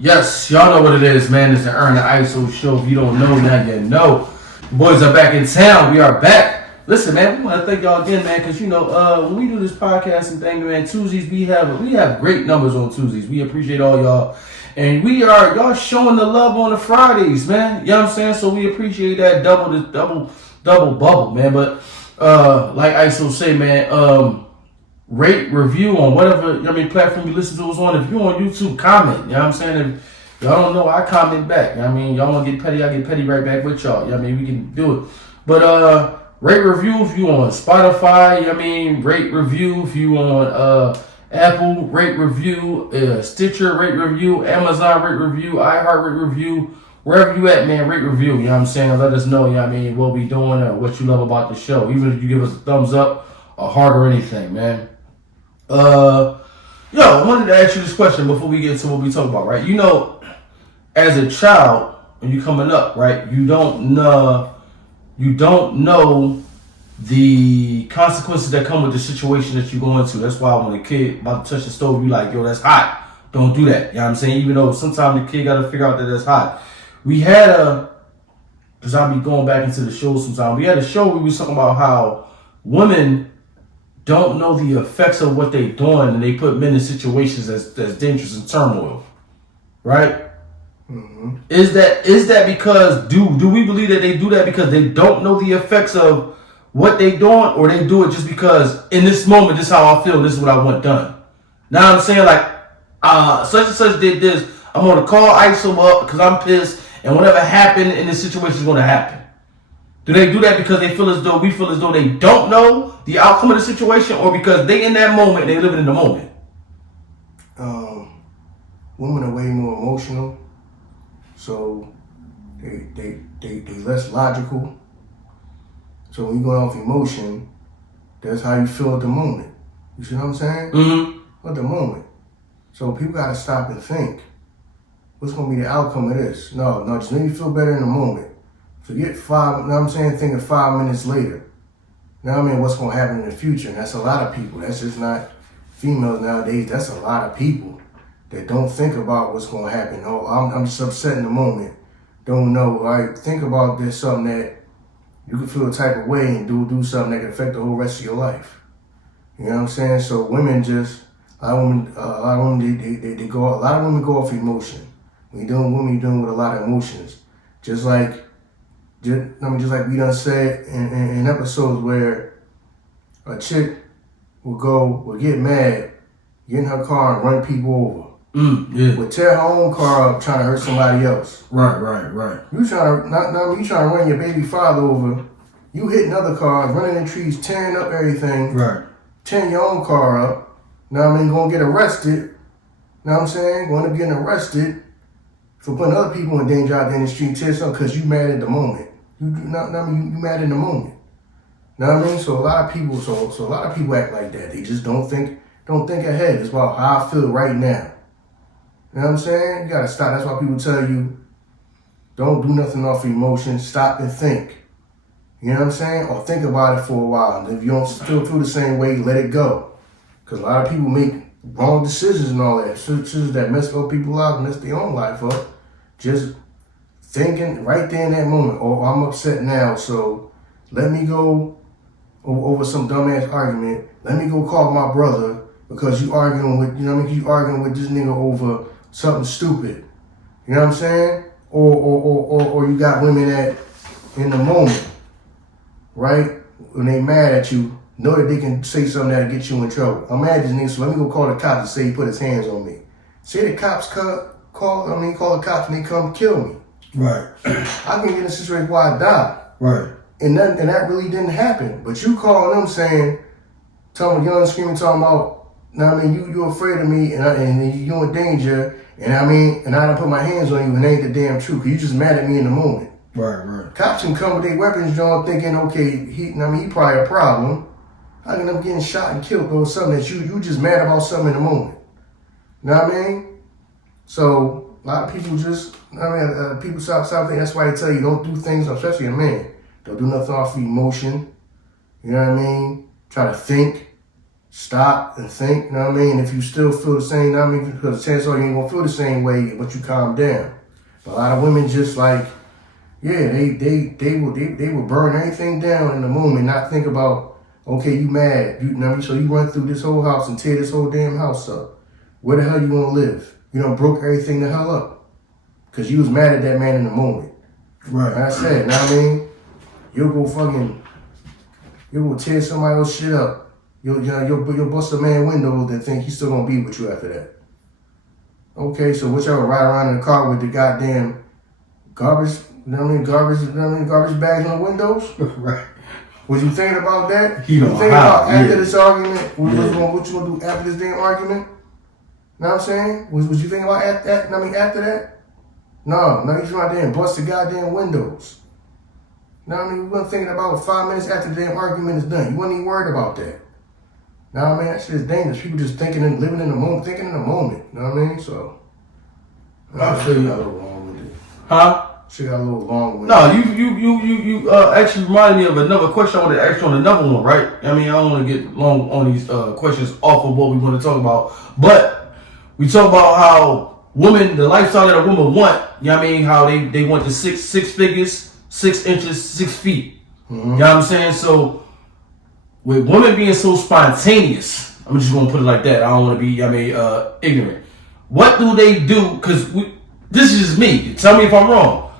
Yes, y'all know what it is, man. It's the Ern and Iso show. If you don't know, now you know. The boys are back in town. We are back. Listen, man, we want to thank y'all again, man, because when we do this podcast and thing, man, Tuesdays we have great numbers on Tuesdays. We appreciate all y'all, and y'all showing the love on the Fridays, man. You know what I'm saying? So we appreciate that double bubble, man. But like Iso say, man, rate, review on whatever platform you listen to us on. If you're on YouTube, comment. You know what I'm saying? If y'all don't know, I comment back. You know what I mean? Y'all want to get petty, I get petty right back with y'all. You know what I mean? We can do it. But rate, review if you on Spotify. You know what I mean? Rate, review if you on Apple. Rate, review Stitcher. Rate, review Amazon. Rate, review iHeart. Rate, review wherever you at, man. Rate, review. You know what I'm saying? Let us know. You know what I mean? What we doing or what you love about the show. Even if you give us a thumbs up, a heart, or anything, man. I wanted to ask you this question before we get to what we talk about, right? You know, as a child, when you coming up, right, you don't know the consequences that come with the situation that you go into. That's why when a kid about to touch the stove, you like, yo, that's hot. Don't do that. You know what I'm saying? Even though sometimes the kid got to figure out that that's hot. We had because I'll be going back into the show sometimes. We had a show where we was talking about how women don't know the effects of what they're doing, and they put men in situations that's dangerous and turmoil, right? Mm-hmm. Is that because do we believe that they do that because they don't know the effects of what they doing, or they do it just because in this moment this is how I feel, this is what I want done? Now I'm saying like such and such did this, I'm gonna call Iso up because I'm pissed, and whatever happened in this situation is gonna happen. Do they do that because we feel as though they don't know the outcome of the situation, or because they in that moment, they living in the moment? Women are way more emotional, so they less logical. So when you go off emotion, that's how you feel at the moment. You see what I'm saying? Mm-hmm. At the moment. So people gotta stop and think, what's gonna be the outcome of this? No, just make you feel better in the moment. Forget thinking 5 minutes later. What's going to happen in the future? And that's a lot of people. That's just not females nowadays. That's a lot of people that don't think about what's going to happen. Oh, I'm just upset in the moment. Don't know. Like, think about this, something that you can feel a type of way and do something that can affect the whole rest of your life. You know what I'm saying? So women a lot of women go off emotion. When you're dealing with a lot of emotions. Just like we done said in episodes where a chick will get mad, get in her car and run people over. Would tear her own car up trying to hurt somebody else. Right. You trying to run your baby father over. You hitting other cars, running in trees, tearing up everything. Right. Tearing your own car up. Gonna get arrested. Going to get arrested for putting other people in danger out there in the street, tear something because you mad at the moment. You mad in the moment. Know what I mean? So a lot of people act like that. They just don't think ahead. It's about how I feel right now. You know what I'm saying? You gotta stop. That's why people tell you, don't do nothing off emotion. Stop and think. You know what I'm saying? Or think about it for a while. And if you don't still feel the same way, let it go. Because a lot of people make wrong decisions and all that. Decisions that mess up people's lives, mess their own life up. Just thinking right there in that moment, oh, I'm upset now, so let me go over some dumbass argument. Let me go call my brother because you arguing with this nigga over something stupid. You know what I'm saying? Or you got women that in the moment, right? When they mad at you, know that they can say something that'll get you in trouble. I'm mad at this nigga, so let me go call the cops and say he put his hands on me. Say the cops call the cops and they come kill me. Right. I can get in a situation where I die. Right. And that really didn't happen. But you calling them telling young screaming, talking about, you afraid of me and you in danger, and I done put my hands on you and it ain't the damn truth. Cause you just mad at me in the moment. Right. Cops can come with their weapons, John, thinking, okay, he probably a problem. I end up getting shot and killed over something that you just mad about something in the moment. Know what I mean? So a lot of people people stop thinking. That's why they tell you don't do things, especially a man. Don't do nothing off emotion. You know what I mean? Try to think. stop and think, you know what I mean? If you still feel the same, you know what I mean? Because chances are you ain't gonna feel the same way, but you calm down. But a lot of women just like, yeah, they will burn everything down in the moment, not think about, okay, you mad, you know what I mean? So you run through this whole house and tear this whole damn house up. Where the hell you gonna live? You done broke everything the hell up. Because you was mad at that man in the moment. Right. Like I said, you know what I mean? You'll go tear somebody else's shit up. You'll bust a man windows and think he's still gonna be with you after that. Okay, so what y'all ride around in the car with the goddamn garbage, you know what I mean? Garbage bags on the windows? Right. Was you thinking about that? You thinking about after this argument? What you gonna do after this damn argument? You know what I'm saying? Was you thinking about after that? No, you just out there and bust the goddamn windows. You know what I mean? We weren't thinking about 5 minutes after the damn argument is done. You wasn't even worried about that. Know what I mean? That shit is dangerous. People just thinking and living in the moment, thinking in the moment. You know what I mean? So, I feel you. Got a little long with it. Huh? She got a little long with no, it. You actually reminded me of another question I wanted to ask you on another one, right? I mean, I don't want to get long on these questions off of what we want to talk about, but we talk about how women, the lifestyle that a woman want, you know what I mean? How they want the six figures, 6 inches, 6 feet. Mm-hmm. You know what I'm saying? So, with women being so spontaneous, I'm just gonna put it like that. I don't want to be, ignorant. What do they do? Because this is just me. Tell me if I'm wrong.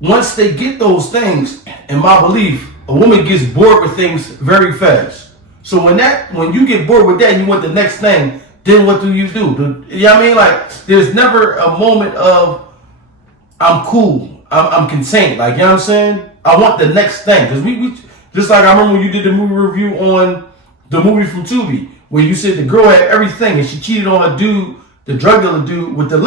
Once they get those things, in my belief, a woman gets bored with things very fast. So when you get bored with that and you want the next thing, then what do? You know what I mean? Like, there's never a moment of, I'm cool, I'm contained. Like, you know what I'm saying? I want the next thing. Because we just like I remember when you did the movie review on the movie from Tubi, where you said the girl had everything and she cheated on a dude, the drug dealer dude, with the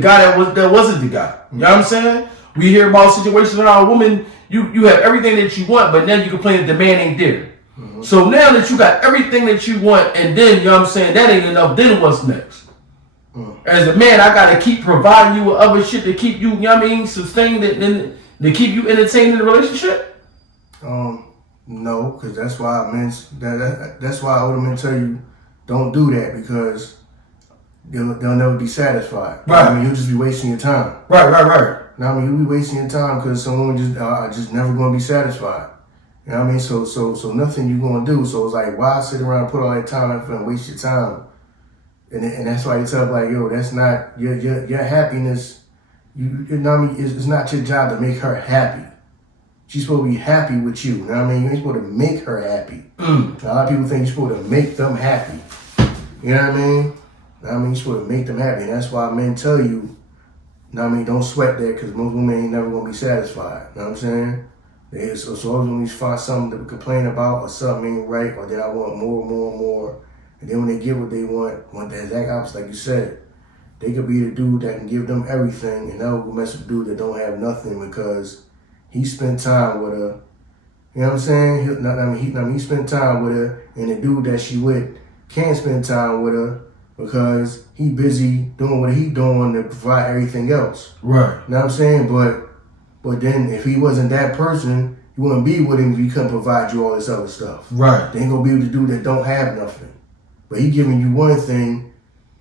guy that wasn't the guy. You know what I'm saying? We hear about situations where a woman, you have everything that you want, but then you complain that the man ain't there. Mm-hmm. So now that you got everything that you want, and then, you know what I'm saying, that ain't enough, then what's next? As a man, I gotta keep providing you with other shit to keep you know what I mean, sustained and to keep you entertained in the relationship? No, because that's why that's why older men tell you don't do that, because they'll never be satisfied. Right. I mean, you'll just be wasting your time. Right. Now, I mean, you'll be wasting your time because some women just are just never going to be satisfied. You know what I mean? So nothing you're going to do. So it's like, why sit around and put all that time effort and waste your time? And that's why you tell like, yo, that's not your happiness. You know what I mean? It's not your job to make her happy. She's supposed to be happy with you. You know what I mean? You ain't supposed to make her happy. A lot of people think you're supposed to make them happy. You know what I mean? You're supposed to make them happy. And that's why men tell you, you know what I mean, don't sweat that, because most women ain't never going to be satisfied. You know what I'm saying? So when you find something to complain about or something ain't right, or then I want more. And then when they get what they want the exact opposite, like you said, they could be the dude that can give them everything, and they'll go mess with the dude that don't have nothing because he spent time with her. You know what I'm saying? He spent time with her, and the dude that she with can't spend time with her because he busy doing what he doing to provide everything else. Right. You know what I'm saying? But then if he wasn't that person, you wouldn't be with him if he couldn't provide you all this other stuff. Right. They ain't gonna be with the dude that don't have nothing. But he giving you one thing,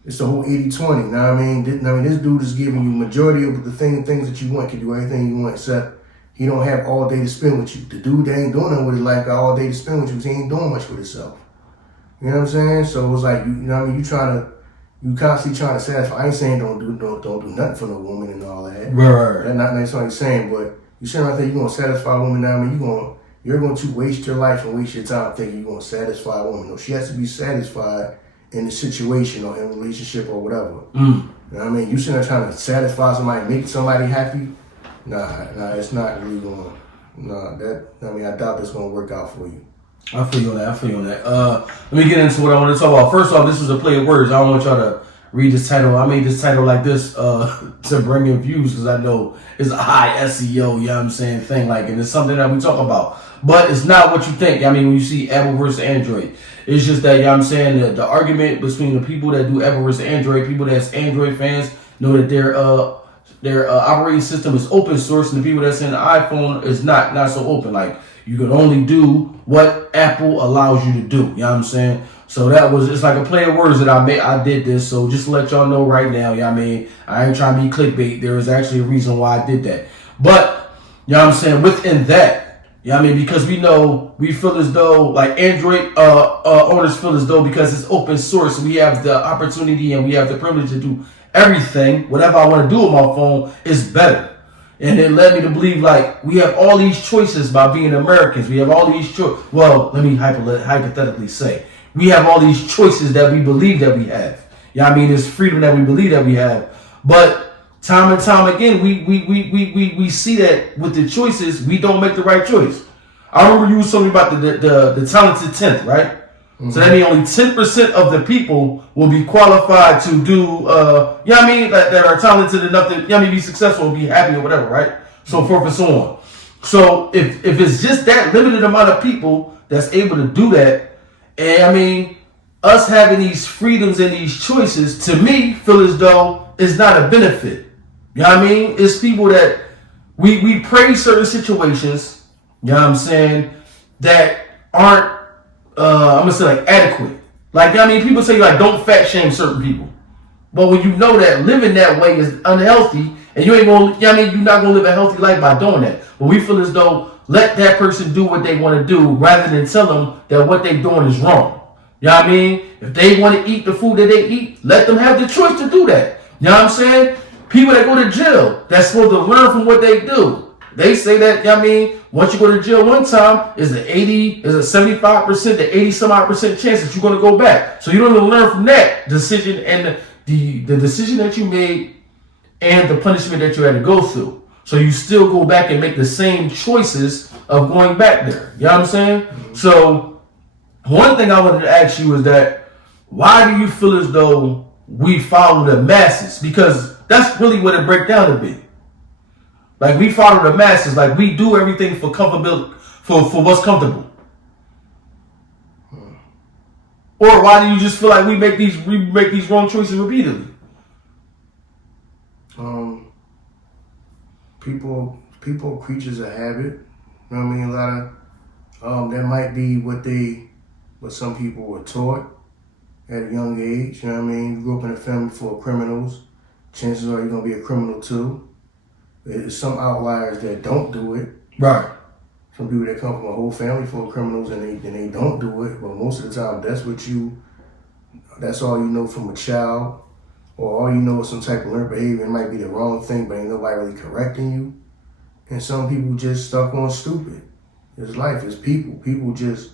it's the whole 80-20, you know what I mean? This dude is giving you majority of the things that you want, can do everything you want, except he don't have all day to spend with you. The dude that ain't doing nothing with his life got all day to spend with you because he ain't doing much with himself. You know what I'm saying? So it's like, you know what I mean? You constantly trying to satisfy. I ain't saying don't do nothing for no woman and all that. Right. That's not what I'm saying, but you saying right there you're going to satisfy a woman now, I mean, you're going to waste your life and waste your time thinking you're going to satisfy a woman. No, she has to be satisfied in the situation or in a relationship or whatever. You know what I mean? You sitting there trying to satisfy somebody, make somebody happy. Nah, it's not really going. I doubt that's going to work out for you. I feel on that. Let me get into what I want to talk about. First off, this was a play of words. I don't want y'all to read this title. I made this title like this to bring in views because I know it's a high SEO, you know what I'm saying, thing. Like, and it's something that we talk about. But it's not what you think. I mean, when you see Apple versus Android, it's just that, you know what I'm saying, the argument between the people that do Apple versus Android, people that's Android fans know that their operating system is open source, and the people that's in the iPhone is not so open. Like, you can only do what Apple allows you to do. You know what I'm saying? So that was just like a play of words that I made. I did this. So just to let y'all know right now, I mean, I ain't trying to be clickbait. There is actually a reason why I did that. But, you know what I'm saying, within that, I mean, because we feel as though, like Android owners feel as though because it's open source, we have the opportunity and we have the privilege to do everything, whatever I want to do with my phone is better. And it led me to believe, like, we have all these choices by being Americans. We have all these choices. Well, let me hypothetically say. We have all these choices that we believe that we have. You know what I mean? There's freedom that we believe that we have. But time and time again, we see that with the choices, we don't make the right choice. I remember you was talking about the talented 10th, right? So that means only 10% of the people will be qualified to do, you know what I mean, that are talented enough to, you know what I mean, be successful and be happy or whatever, right? So forth and so on. So if it's just that limited amount of people that's able to do that, and I mean, us having these freedoms and these choices, to me, feel as though it's not a benefit. You know what I mean? It's people that we praise certain situations, you know what I'm saying, that aren't I'm gonna say like adequate. Like, I mean, people say like don't fat shame certain people, but when you know that living that way is unhealthy, and you ain't gonna, I mean, you're not gonna live a healthy life by doing that. But we feel as though let that person do what they want to do rather than tell them that what they're doing is wrong. You know what I mean? If they want to eat the food that they eat, let them have the choice to do that. You know what I'm saying? People that go to jail, that's supposed to learn from what they do. They say that, you know what I mean, once you go to jail one time, is a 75% to 80 some odd percent chance that you're going to go back. So you don't even learn from that decision and the decision that you made and the punishment that you had to go through. So you still go back and make the same choices of going back there. You know what I'm saying? Mm-hmm. So one thing I wanted to ask you is that why do you feel as though we follow the masses? Because that's really what it breaks down to be. Like, we follow the masses. Like, we do everything for comfortability, for what's comfortable. Or why do you just feel like we make these wrong choices repeatedly? People creatures of habit. You know what I mean? A lot of that might be what some people were taught at a young age. You know what I mean? You grew up in a family full of criminals. Chances are you're gonna be a criminal too. There's some outliers that don't do it. Right. Some people that come from a whole family full of criminals and they don't do it. But most of the time, that's all you know from a child, or all you know is some type of learned behavior. It might be the wrong thing, but ain't nobody really correcting you. And some people just stuck on stupid. It's life. It's people. People just,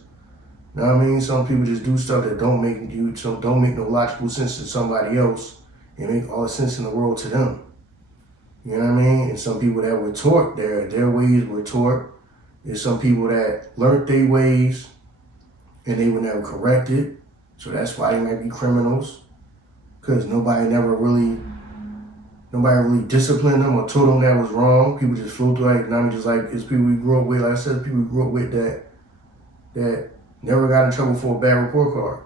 you know what I mean? Some people just do stuff that don't make no logical sense to somebody else and make all the sense in the world to them. You know what I mean? And some people that were taught their ways were taught. There's some people that learned their ways and they were never corrected. So that's why they might be criminals. Because nobody really disciplined them or told them that was wrong. People just flew through it. And just like it's people we grew up with, like I said, people we grew up with that never got in trouble for a bad report card.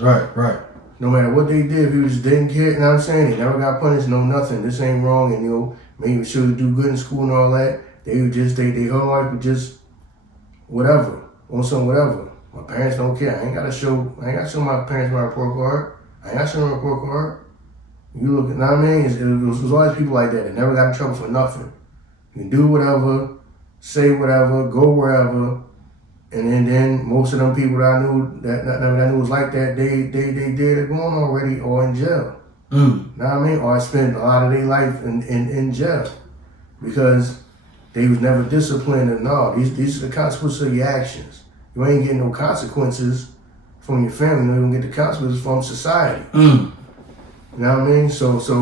Right. No matter what they did, people just didn't care, you know what I'm saying? They never got punished, no nothing. This ain't wrong, and maybe sure to do good in school and all that. They would just, they whole life would just, whatever, on some whatever. My parents don't care. I ain't gotta show my parents my report card. I ain't gotta show them a report card. You look, you know what I mean? It was always people like that. They never got in trouble for nothing. You can do whatever, say whatever, go wherever. And then most of them people that I knew was like that, they did it going already or in jail. You know what I mean? Or I spent a lot of their life in jail because they was never disciplined and all. These are the consequences of your actions. You ain't getting no consequences from your family. You don't get the consequences from society. You know what I mean? So it's a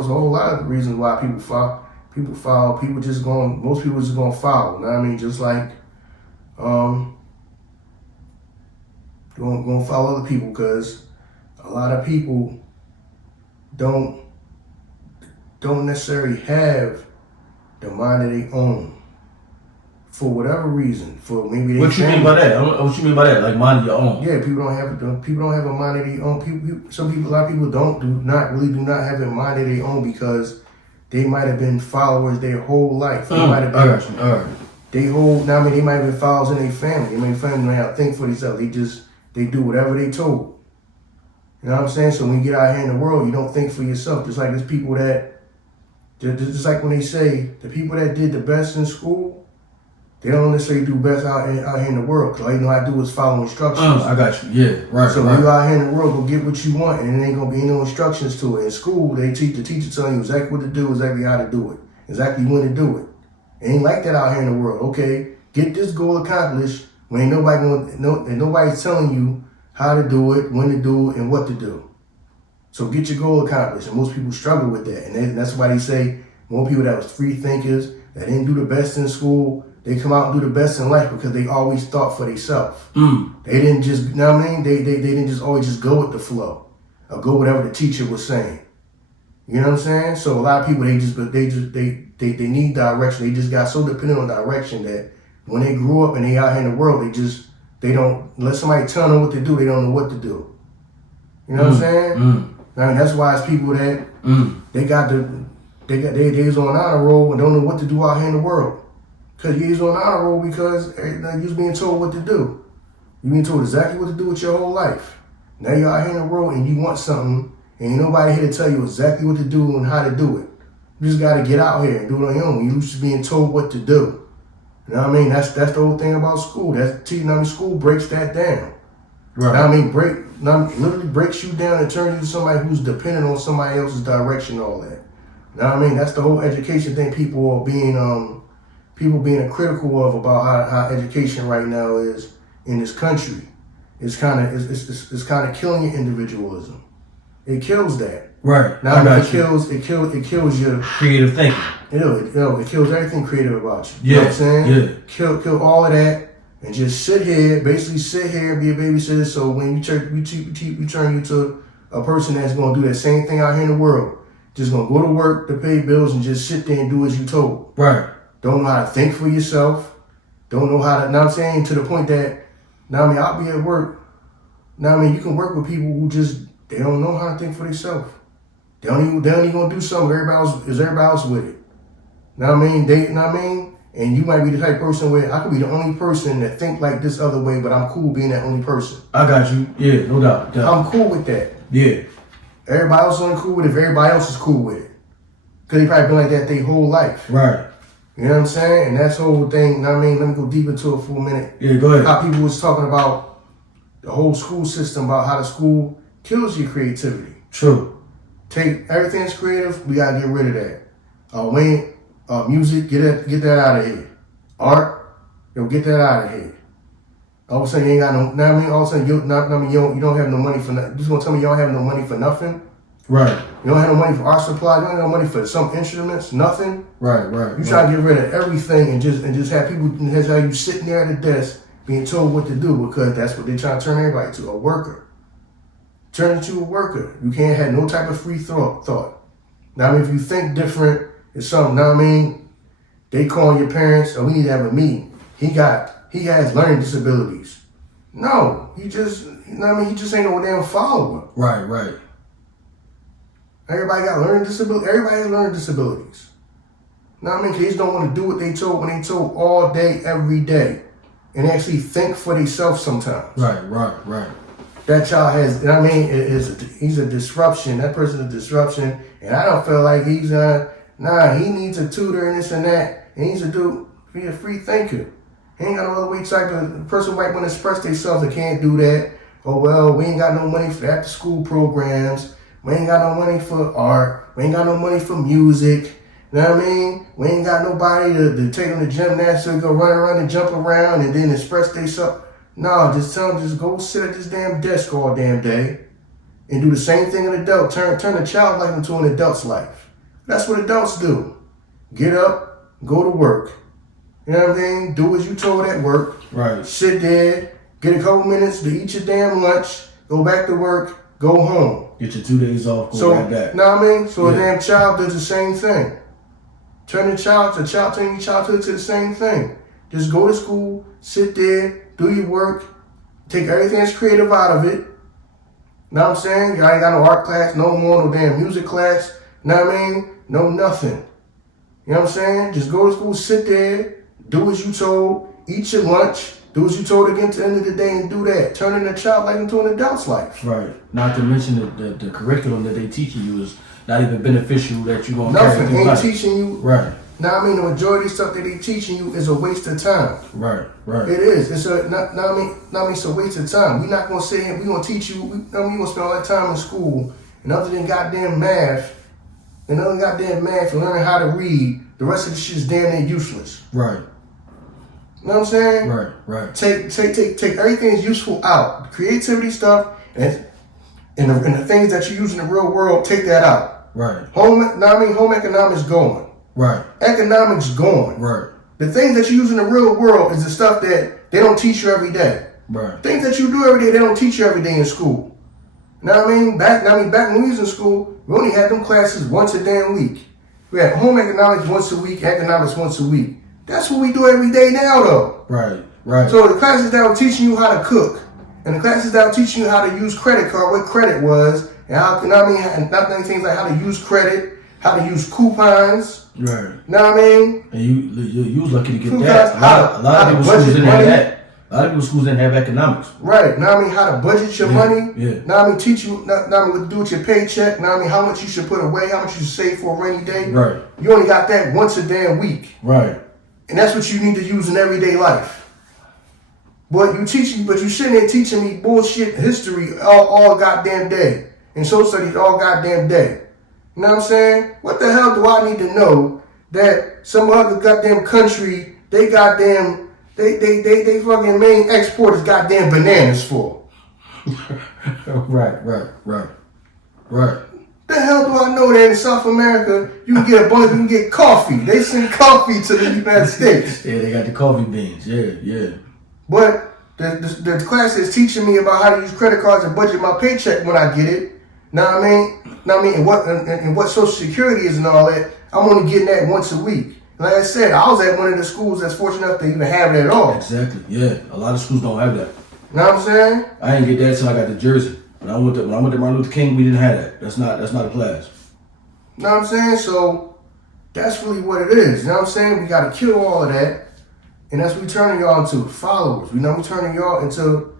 whole lot of reasons why people follow. Most people just gonna follow. You know what I mean? Just like gonna follow other people because a lot of people don't necessarily have the mind that they own for whatever reason. For maybe what you mean by that? What you mean by that? Like mind of your own? Yeah, people don't have a mind of their own. A lot of people do not have a mind of their own because they might have been followers their whole life. They might have been. All right. They might have been followers in their family. Their family know how to think for themselves. they do whatever they told. You know what I'm saying? So when you get out here in the world, you don't think for yourself. Just like there's people that, just like when they say, the people that did the best in school, they don't necessarily do best out here in the world. Because all you know how to do is follow instructions. I got you. Yeah, right. So when you out here in the world, go get what you want, and there ain't gonna be no instructions to it. In school, the teacher telling you exactly what to do, exactly how to do it, exactly when to do it. It ain't like that out here in the world. Okay, get this goal accomplished when ain't nobody's telling you how to do it, when to do it, and what to do. So get your goal accomplished, and most people struggle with that, and that's why they say more people that was free thinkers that didn't do the best in school. They come out and do the best in life because they always thought for themselves. They didn't just, you know what I mean? They didn't just always just go with the flow or go whatever the teacher was saying. You know what I'm saying? So a lot of people, they need direction. They just got so dependent on direction that when they grew up and they out here in the world, they don't, unless somebody tell them what to do, they don't know what to do. You know what I'm saying? I mean, that's why it's people that they was on honor roll and don't know what to do out here in the world. Because you was on honor roll because you was being told what to do. You being told exactly what to do with your whole life. Now you're out here in the world and you want something and ain't nobody here to tell you exactly what to do and how to do it. You just got to get out here and do it on your own. You just being told what to do. You know what I mean? That's the whole thing about school. School breaks that down. Right. You know what I mean? Literally breaks you down and turns you to somebody who's dependent on somebody else's direction and all that. You know what I mean? That's the whole education thing people are being critical of about how education right now is in this country. It's kind of killing your individualism. It kills that. Right. Now it kills your creative thinking. It kills everything creative about you. Yeah. You know what I'm saying? Yeah. Kill all of that and just sit here, be a babysitter. So when we turn you to a person that's gonna do that same thing out here in the world. Just gonna go to work to pay bills and just sit there and do as you told. Right. Don't know how to think for yourself. Don't know how to, know what I'm saying, to the point that, I'll be at work. You can work with people who they don't know how to think for themselves. They don't even gonna do something. Everybody else with it. And you might be the type of person where I could be the only person that think like this other way, but I'm cool being that only person. I got you. Yeah, no doubt. I'm cool with that. Yeah. Everybody else ain't cool with it if everybody else is cool with it. Because they probably been like that their whole life. Right. You know what I'm saying? And that's the whole thing, let me go deep into it for a minute. Yeah, go ahead. How people was talking about the whole school system, about how the school kills your creativity. True. Take everything that's creative, we gotta get rid of that. Music, get that out of here. Art, get that out of here. All of a sudden you ain't got no, all of a sudden you don't have no money for nothing. You just gonna tell me you don't have no money for nothing? Right. You don't have no money for art supply. You don't have no money for some instruments. Nothing. Right. You try to get rid of everything and just have people. That's how you sitting there at the desk being told what to do because that's what they try to turn everybody to, a worker. Turn into a worker. You can't have no type of free thought. Now, if you think different, it's something. They call your parents. We need to have a meeting. He has learning disabilities. No, he just ain't no damn follower. Right. Everybody got learning disabilities. Everybody has learning disabilities. Kids don't want to do what they told when they told all day, every day, and actually think for themselves sometimes. Right. That child has, he's a disruption. That person's a disruption, and I don't feel like he's he needs a tutor and this and that, and he's be a free thinker. He ain't got no other way the person might want to express themselves. They can't do that. Oh well, we ain't got no money for after school programs. We ain't got no money for art. We ain't got no money for music. You know what I mean? We ain't got nobody to take them to gymnastics, go run around and jump around and then express themselves. No, just tell them, just go sit at this damn desk all damn day and do the same thing an adult. Turn a child life into an adult's life. That's what adults do. Get up, go to work. You know what I mean? Do as you told at work. Right. Sit there, get a couple minutes to eat your damn lunch, go back to work, go home. Get your 2 days off, go right back. Know what I mean? So a damn child does the same thing. Turn your childhood to the same thing. Just go to school, sit there, do your work, take everything that's creative out of it. Know what I'm saying? I ain't got no art class, no more, no damn music class. Know what I mean? No nothing. You know what I'm saying? Just go to school, sit there, do as you told, eat your lunch, Do what you told again to the end of the day and do that. Turning a child life into an adult's life. Right. Not to mention the curriculum that they teaching you is not even beneficial that you're going to carry Nothing ain't life. teaching you. Right. Now, I mean, the majority of stuff that they teaching you is a waste of time. Right. Right. It is. It's a it's a waste of time. We're not gonna sit here. We're gonna teach you. We're gonna spend all that time in school, and other than goddamn math, and learning how to read, the rest of the shit is damn near useless. Right. You know what I'm saying? Right. Right. Take everything that's useful out. Creativity stuff and the things that you use in the real world, take that out. Right. Home economics gone. Right. Economics gone. Right. The things that you use in the real world is the stuff that they don't teach you every day. Right. Things that you do every day, they don't teach you every day in school. You know what I mean? Back when we was in school, we only had them classes once a damn week. We had home economics once a week, economics once a week. That's what we do every day now, though. Right. Right. So the classes that were teaching you how to cook, and the classes that were teaching you how to use credit card, what credit was, and how, you know what I mean, and not many things like how to use credit, how to use coupons. Right. You know what I mean? And you was lucky to get that. A lot of people's schools didn't have that. A lot of people's schools didn't have economics. Right. Now I mean how to budget your money. Yeah. Now I mean teach you. Now I mean what to do with your paycheck. Now I mean how much you should put away, how much you should save for a rainy day. Right. You only got that once a damn week. Right. And that's what you need to use in everyday life. But you sitting there teaching me bullshit history all goddamn day. And social studies all goddamn day. You know what I'm saying? What the hell do I need to know that some other goddamn country, they fucking main export is goddamn bananas for? Right. The hell do I know that in South America you can get coffee? They send coffee to the United States. Yeah, they got the coffee beans. Yeah. But the class is teaching me about how to use credit cards and budget my paycheck when I get it. Know what I mean? And what Social Security is and all that. I'm only getting that once a week. Like I said, I was at one of the schools that's fortunate enough to even have it at all. Exactly. Yeah. A lot of schools don't have that. You know what I'm saying? I didn't get that until I got to Jersey. When I went to Martin Luther King, we didn't have that. That's not a class. You know what I'm saying? So that's really what it is. You know what I'm saying? We got to kill all of that. And that's what we turning y'all into followers. We turning y'all into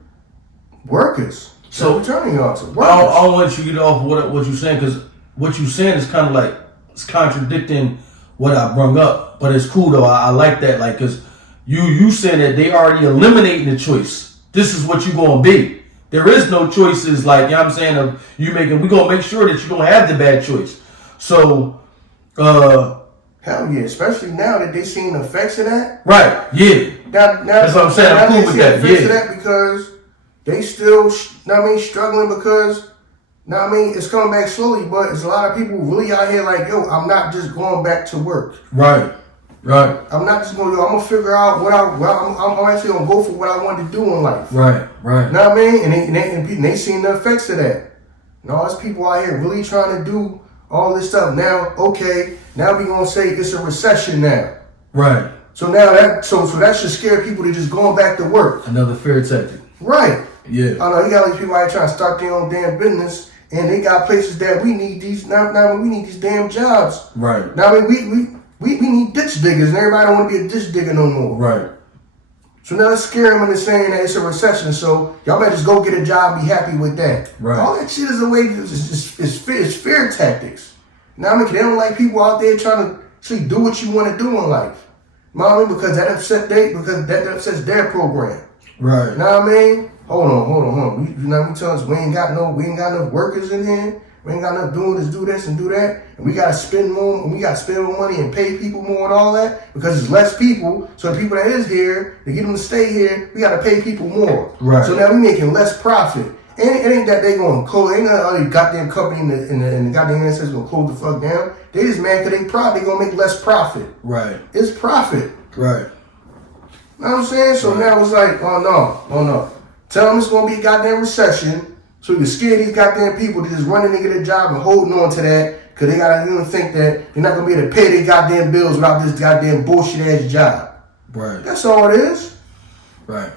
workers. So we're turning y'all to workers. I don't want you to get off what you're saying, because what you're saying is kind of like it's contradicting what I brung up. But it's cool though. I like that, like, because you saying that they already eliminating the choice. This is what you're gonna be. There is no choices, like, you know what I'm saying, of you making. We're gonna make sure that you don't have the bad choice. So hell yeah, especially now that they seeing the effects of that. Right, yeah. Now that's what I'm saying. I'm cool with that. Yeah. Of that because they still, struggling because, it's coming back slowly, but it's a lot of people really out here like, yo, I'm not just going back to work. Right. I'm not just going to, I'm going to figure out I'm actually going to go for what I want to do in life. Right. You know what I mean? And they seen the effects of that. And all these people out here really trying to do all this stuff. Now we going to say it's a recession now. Right. So now that should scare people to just going back to work. Another fear tactic. Right. Yeah. I know you got these people out here trying to start their own damn business, and they got places that we need these now we need these damn jobs. Right. Now we need ditch diggers, and everybody don't want to be a ditch digger no more. Right. So now let's scare them into saying that it's a recession. So y'all better just go get a job and be happy with that. Right. All that shit is a way. It's fear tactics. Now they don't like people out there trying to actually do what you want to do in life. You know what I mean? Because that upsets their program. Right. You know what I mean? Hold on. You know what I'm telling us we ain't got enough workers in here. We ain't got enough doing this, do this, and do that. And we gotta spend more. And we gotta spend more money and pay people more and all that because there's less people. So the people that is here, to get them to stay here, we gotta pay people more. Right. So now we making less profit. And it ain't that they gonna close. Ain't not all goddamn company in the goddamn NSS gonna close the fuck down. They just mad because they gonna make less profit. Right. It's profit. Right. You know what I'm saying? So now it's like, oh no. Tell them it's going to be a goddamn recession so you can scare these goddamn people to just run in and get a job and holding on to that because they got to think that they're not going to be able to pay their goddamn bills without this goddamn bullshit-ass job. Right. That's all it is. Right.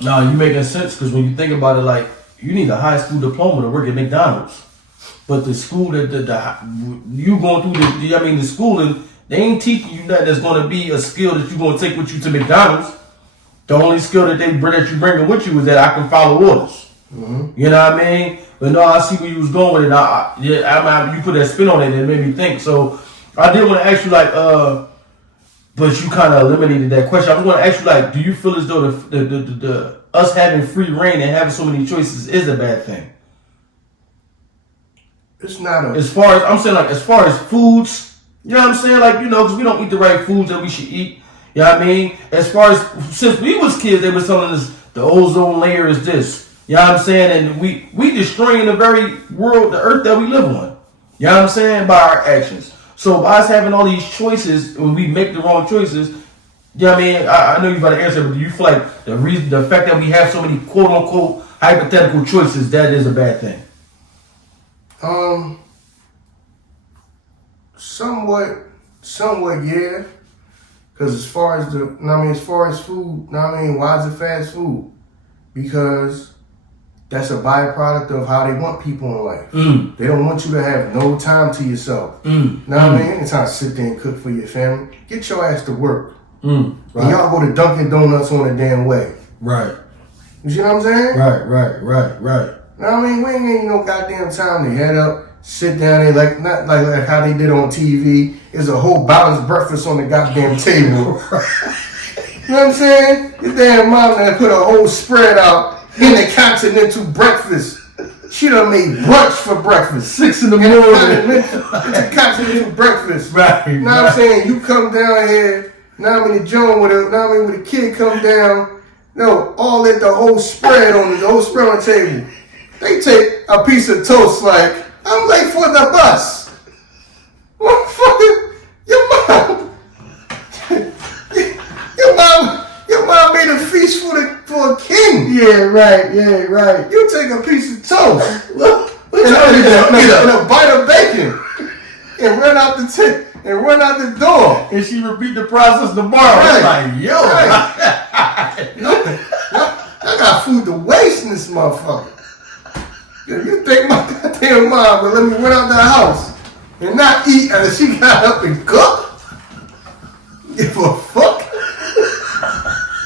No, you making sense because when you think about it, like, you need a high school diploma to work at McDonald's. But the school you going through the schooling, they ain't teaching you that there's going to be a skill that you're going to take with you to McDonald's. The only skill that you bringing with you is that I can follow orders. Mm-hmm. You know what I mean? But no, I see where you was going with it. You put that spin on it and it made me think. So I did want to ask you but you kind of eliminated that question. I was going to ask you do you feel as though the us having free reign and having so many choices is a bad thing? It's not as far as foods, you know what I'm saying? Because we don't eat the right foods that we should eat. You know what I mean? As far as, since we was kids, they was telling us the ozone layer is this. You know what I'm saying? And we destroying the very world, the earth that we live on. You know what I'm saying? By our actions. So by us having all these choices, when we make the wrong choices, you know what I mean? I know you about to answer, but do you feel like the fact that we have so many quote unquote hypothetical choices, that is a bad thing? Somewhat, yeah. Because as far as food, why is it fast food? Because that's a byproduct of how they want people in life. They don't want you to have no time to yourself. Anytime to sit there and cook for your family, get your ass to work. Right. And y'all go to Dunkin' Donuts on a damn way. Right. You see what I'm saying? Right. We ain't no goddamn time to head up, sit down there not like how they did on TV. There's a whole balanced breakfast on the goddamn table. You know what I'm saying? Your damn mom done put a whole spread out in the continental breakfast. She done made brunch for breakfast. 6 in the morning. It's a continental breakfast. Right. You know what I'm saying? You come down here, the joint with a kid come down. No, all that the whole spread on the table. They take a piece of toast I'm late for the bus. What fucking your mom made a feast for a king. Yeah, right. You take a piece of toast and a bite of bacon and run out the door. And she repeat the process tomorrow. Right. It's yo. Right. I got food to waste in this motherfucker. You think my goddamn mom would let me run out the house and not eat until she got up and cooked? Give a fuck.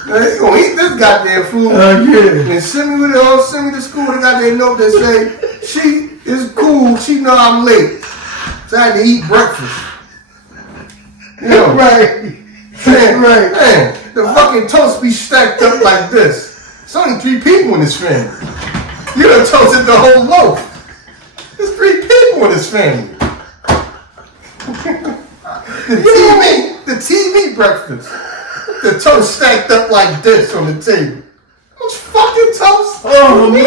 You gonna eat this goddamn food? Yeah. And send me to school with a goddamn note that say she is cool. She know I'm late, so I had to eat breakfast. Right. Man, the fucking toast be stacked up like this. It's only 3 people in this family. You done toasted the whole loaf. There's 3 people in this family. The TV breakfast. The toast stacked up like this on the table. Those fucking toast. Oh, man.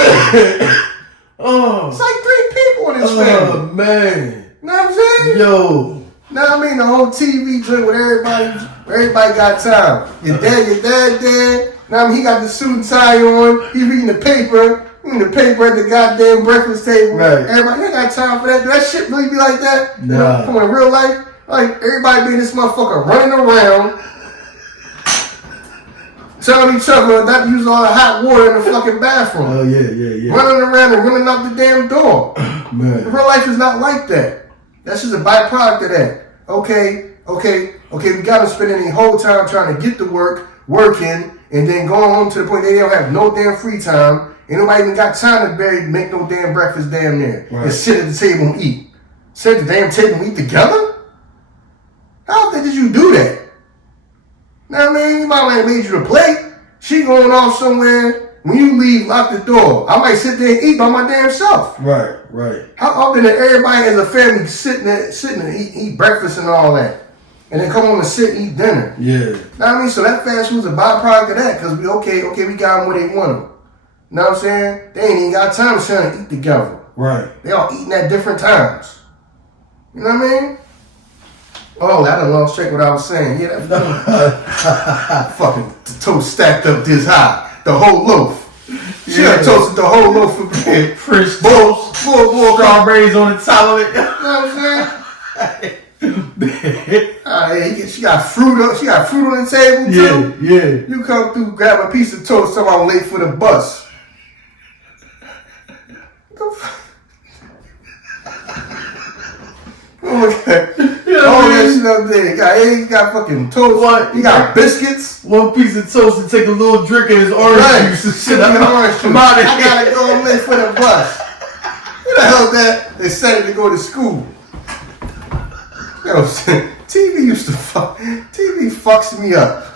Oh. It's like 3 people in this family. Oh, man. You know what I'm saying? Yo. The whole TV joint with everybody got time. Your dad there. He got the suit and tie on. He reading the paper. The paper at the goddamn breakfast table. Right. Everybody ain't got time for that. Do that shit really be like that? Nah. Come on, in real life, everybody be in this motherfucker running around, telling each other not to use all the hot water in the fucking bathroom. Oh yeah. Running around and running out the damn door. Man. Real life is not like that. That's just a byproduct of that. Okay. We gotta spend any whole time trying to get to work, working, and then going home to the point they don't have no damn free time. Ain't nobody even got time to make no damn breakfast damn near. Right. And sit at the table and eat. Sit at the damn table and eat together? How often did you do that? Your mama ain't made you a plate. She going off somewhere. When you leave, lock the door. I might sit there and eat by my damn self. Right. How often did everybody as a family sitting and eat breakfast and all that? And then come home and sit and eat dinner. Yeah. So that fast food's a byproduct of that. Because we got them where they want them. You know what I'm saying? They ain't even got time to sit and eat together. Right. They all eating at different times. You know what I mean? Oh, I done lost track what I was saying. Yeah, that fucking toast stacked up this high. The whole loaf. She done toasted the whole loaf of bread. Fresh toast. Full strawberries on the top of it. You know what I'm saying? She got fruit on the table too. Yeah. You come through, grab a piece of toast, tell me I'm late for the bus. Okay. All that shit shit up there. He got eggs, he got fucking toast. What? He got biscuits. One piece of toast and take a little drink of his orange juice and shit. I gotta go late for the bus. Who the hell that they decided to go to school? Yo, TV used to fuck. TV fucks me up.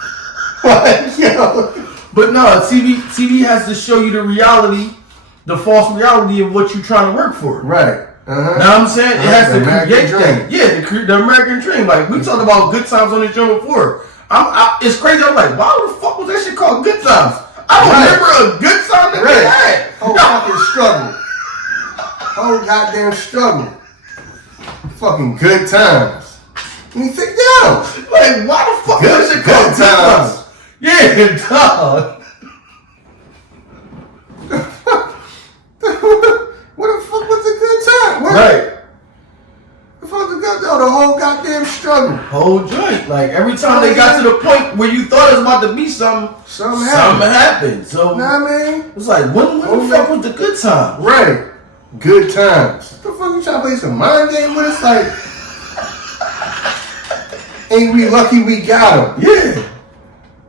Like, yo. But no, TV has to show you the reality, the false reality of what you're trying to work for. Right. Know what I'm saying? It has to create that. Yeah, the American dream. Like, we talked about Good Times on the show before. It's crazy. I'm like, why the fuck was that shit called Good Times? I don't remember a good time that we had. Whole fucking struggle. Whole goddamn struggle. Fucking Good Times. Let me think down. Like, why the fuck was that shit called Good Times? Yeah, dog. What the fuck was a good time? What? Right. The fuck was a good time? The whole goddamn struggle. Whole joint. Like, every time they got to the point where you thought it was about to be something happened. So, know what I mean? It's like, when the fuck was the good time? Right. Good times. What the fuck you trying to play some mind game with us? Like, ain't we lucky we got them? Yeah.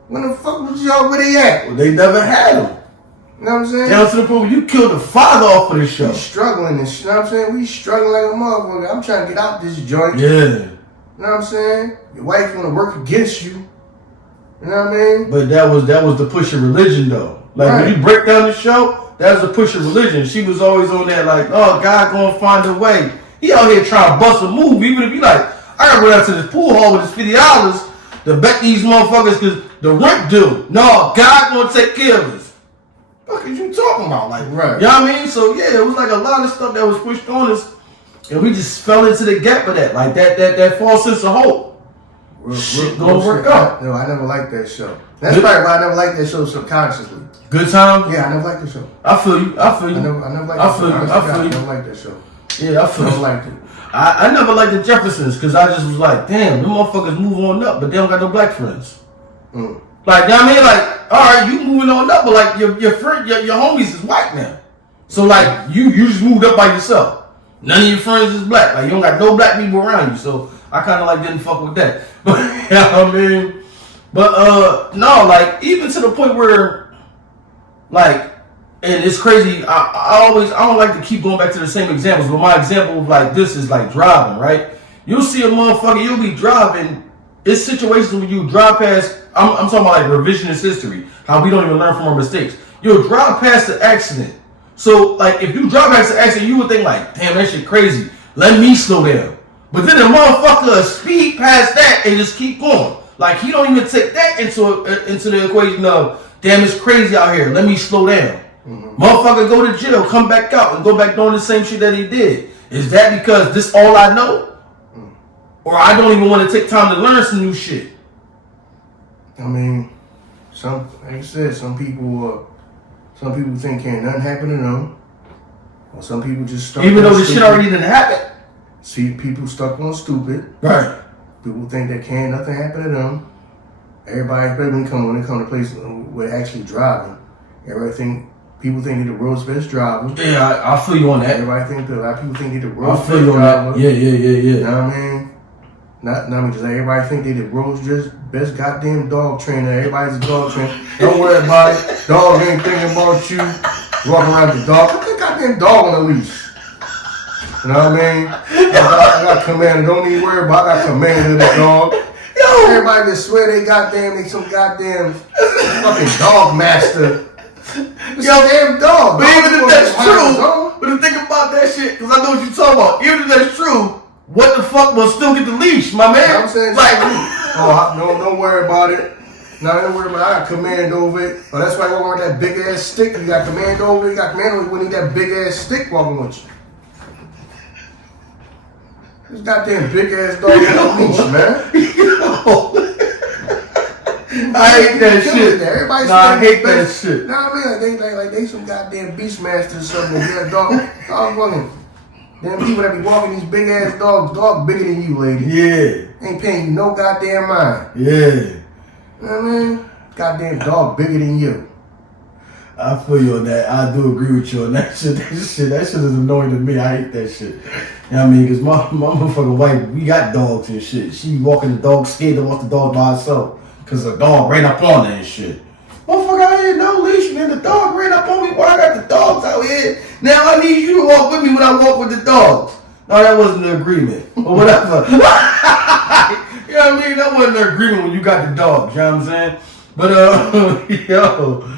When the fuck was y'all, where they at? Well, they never had them. You know what I'm saying? Down to the point where you killed the father off of this show. We struggling and shit, you know what I'm saying? We struggling like a motherfucker. I'm trying to get out this joint. Yeah. You know what I'm saying? Your wife want to work against you. You know what I mean? But that was the push of religion, though. Like, when you break down the show, that was the push of religion. She was always on that, like, oh, God gonna find a way. He out here trying to bust a move, even if you like, I gotta go down to this pool hall with this $50 to bet these motherfuckers because the rent due. No, God gonna take care of us. What is you talking about? Like, you know what I mean? So yeah, it was like a lot of stuff that was pushed on us, and we just fell into the gap of that, like that false sense of hope. Shit gonna work out. No, I never liked that show. That's probably why I never liked that show subconsciously. Good time? Yeah, I never liked the show. I feel you. I never liked that show. I never liked that show. Yeah, I feel you. I never liked it. I never liked the Jeffersons because I just was like, damn, them motherfuckers move on up, but they don't got no black friends. Like, you know what I mean? Like, all right, you moving on up, but like your friend, your homies is white now. So like, you just moved up by yourself. None of your friends is black. Like, you don't got no black people around you. So I kind of like didn't fuck with that. But you know what I mean? But no, like even to the point where, like, and it's crazy. I don't like to keep going back to the same examples, but my example of like this is like driving, right? You'll see a motherfucker, you'll be driving. It's situations when you drive past. I'm talking about like revisionist history, how we don't even learn from our mistakes. You'll drive past the accident. So like if you drive past the accident, you would think like, damn, that shit crazy. Let me slow down. But then the motherfucker speed past that and just keep going. Like he don't even take that into the equation of, damn, it's crazy out here. Let me slow down. Motherfucker go to jail, come back out, and go back doing the same shit that he did. Is that because this all I know? Or I don't even want to take time to learn some new shit? I mean, like I said, some people think can't nothing happen to them. Or some people just stuck even though the shit already didn't happen. See, people stuck on stupid. Right. People think that can't nothing happen to them. Everybody, especially when they come to places where actually driving, people think they're the world's best driver. Yeah, I feel you on that. A lot of people think they're the world's best driver. Yeah. You know what I mean? Not just like everybody think they the world's best goddamn dog trainer. Everybody's a dog trainer. Don't worry about it. Dog ain't thinking about you. Walking around the dog. Put that goddamn dog on the leash. You know what I mean? I got commander. Don't even worry about it. I got commander of the dog. Everybody just swear they some goddamn fucking dog master. It's a damn dog. But even if that's true, but the thing about that shit, because I know what you're talking about, even if that's true, what the fuck will still get the leash, my man? I'm saying, like, don't worry about it. No, don't worry about it. I got command over it. Oh, that's why you walking with that big ass stick. You got command over it. You got command over it. You need that big ass stick walking with you. This goddamn big ass dog on the leash, man. I hate that shit. Everybody's I hate that shit. Nah, I mean, like they some goddamn beastmasters or something. Yeah, dog fucking. Them people that be walking these big ass dogs, dog bigger than you, lady. Yeah. Ain't paying you no goddamn mind. Yeah. You know what I mean? Goddamn dog bigger than you. I feel you on that. I do agree with you on that shit. That shit is annoying to me. I hate that shit. You know what I mean? Because my motherfucking wife, we got dogs and shit. She walking the dog, scared to walk the dog by herself. Because the dog ran up on her and shit. Motherfucker, I had no leash, man. The dog ran up on me while I got the dogs out here. Now I need you to walk with me when I walk with the dogs. No, that wasn't the agreement. Or whatever. You know what I mean? That wasn't the agreement when you got the dogs. You know what I'm saying? But, yo.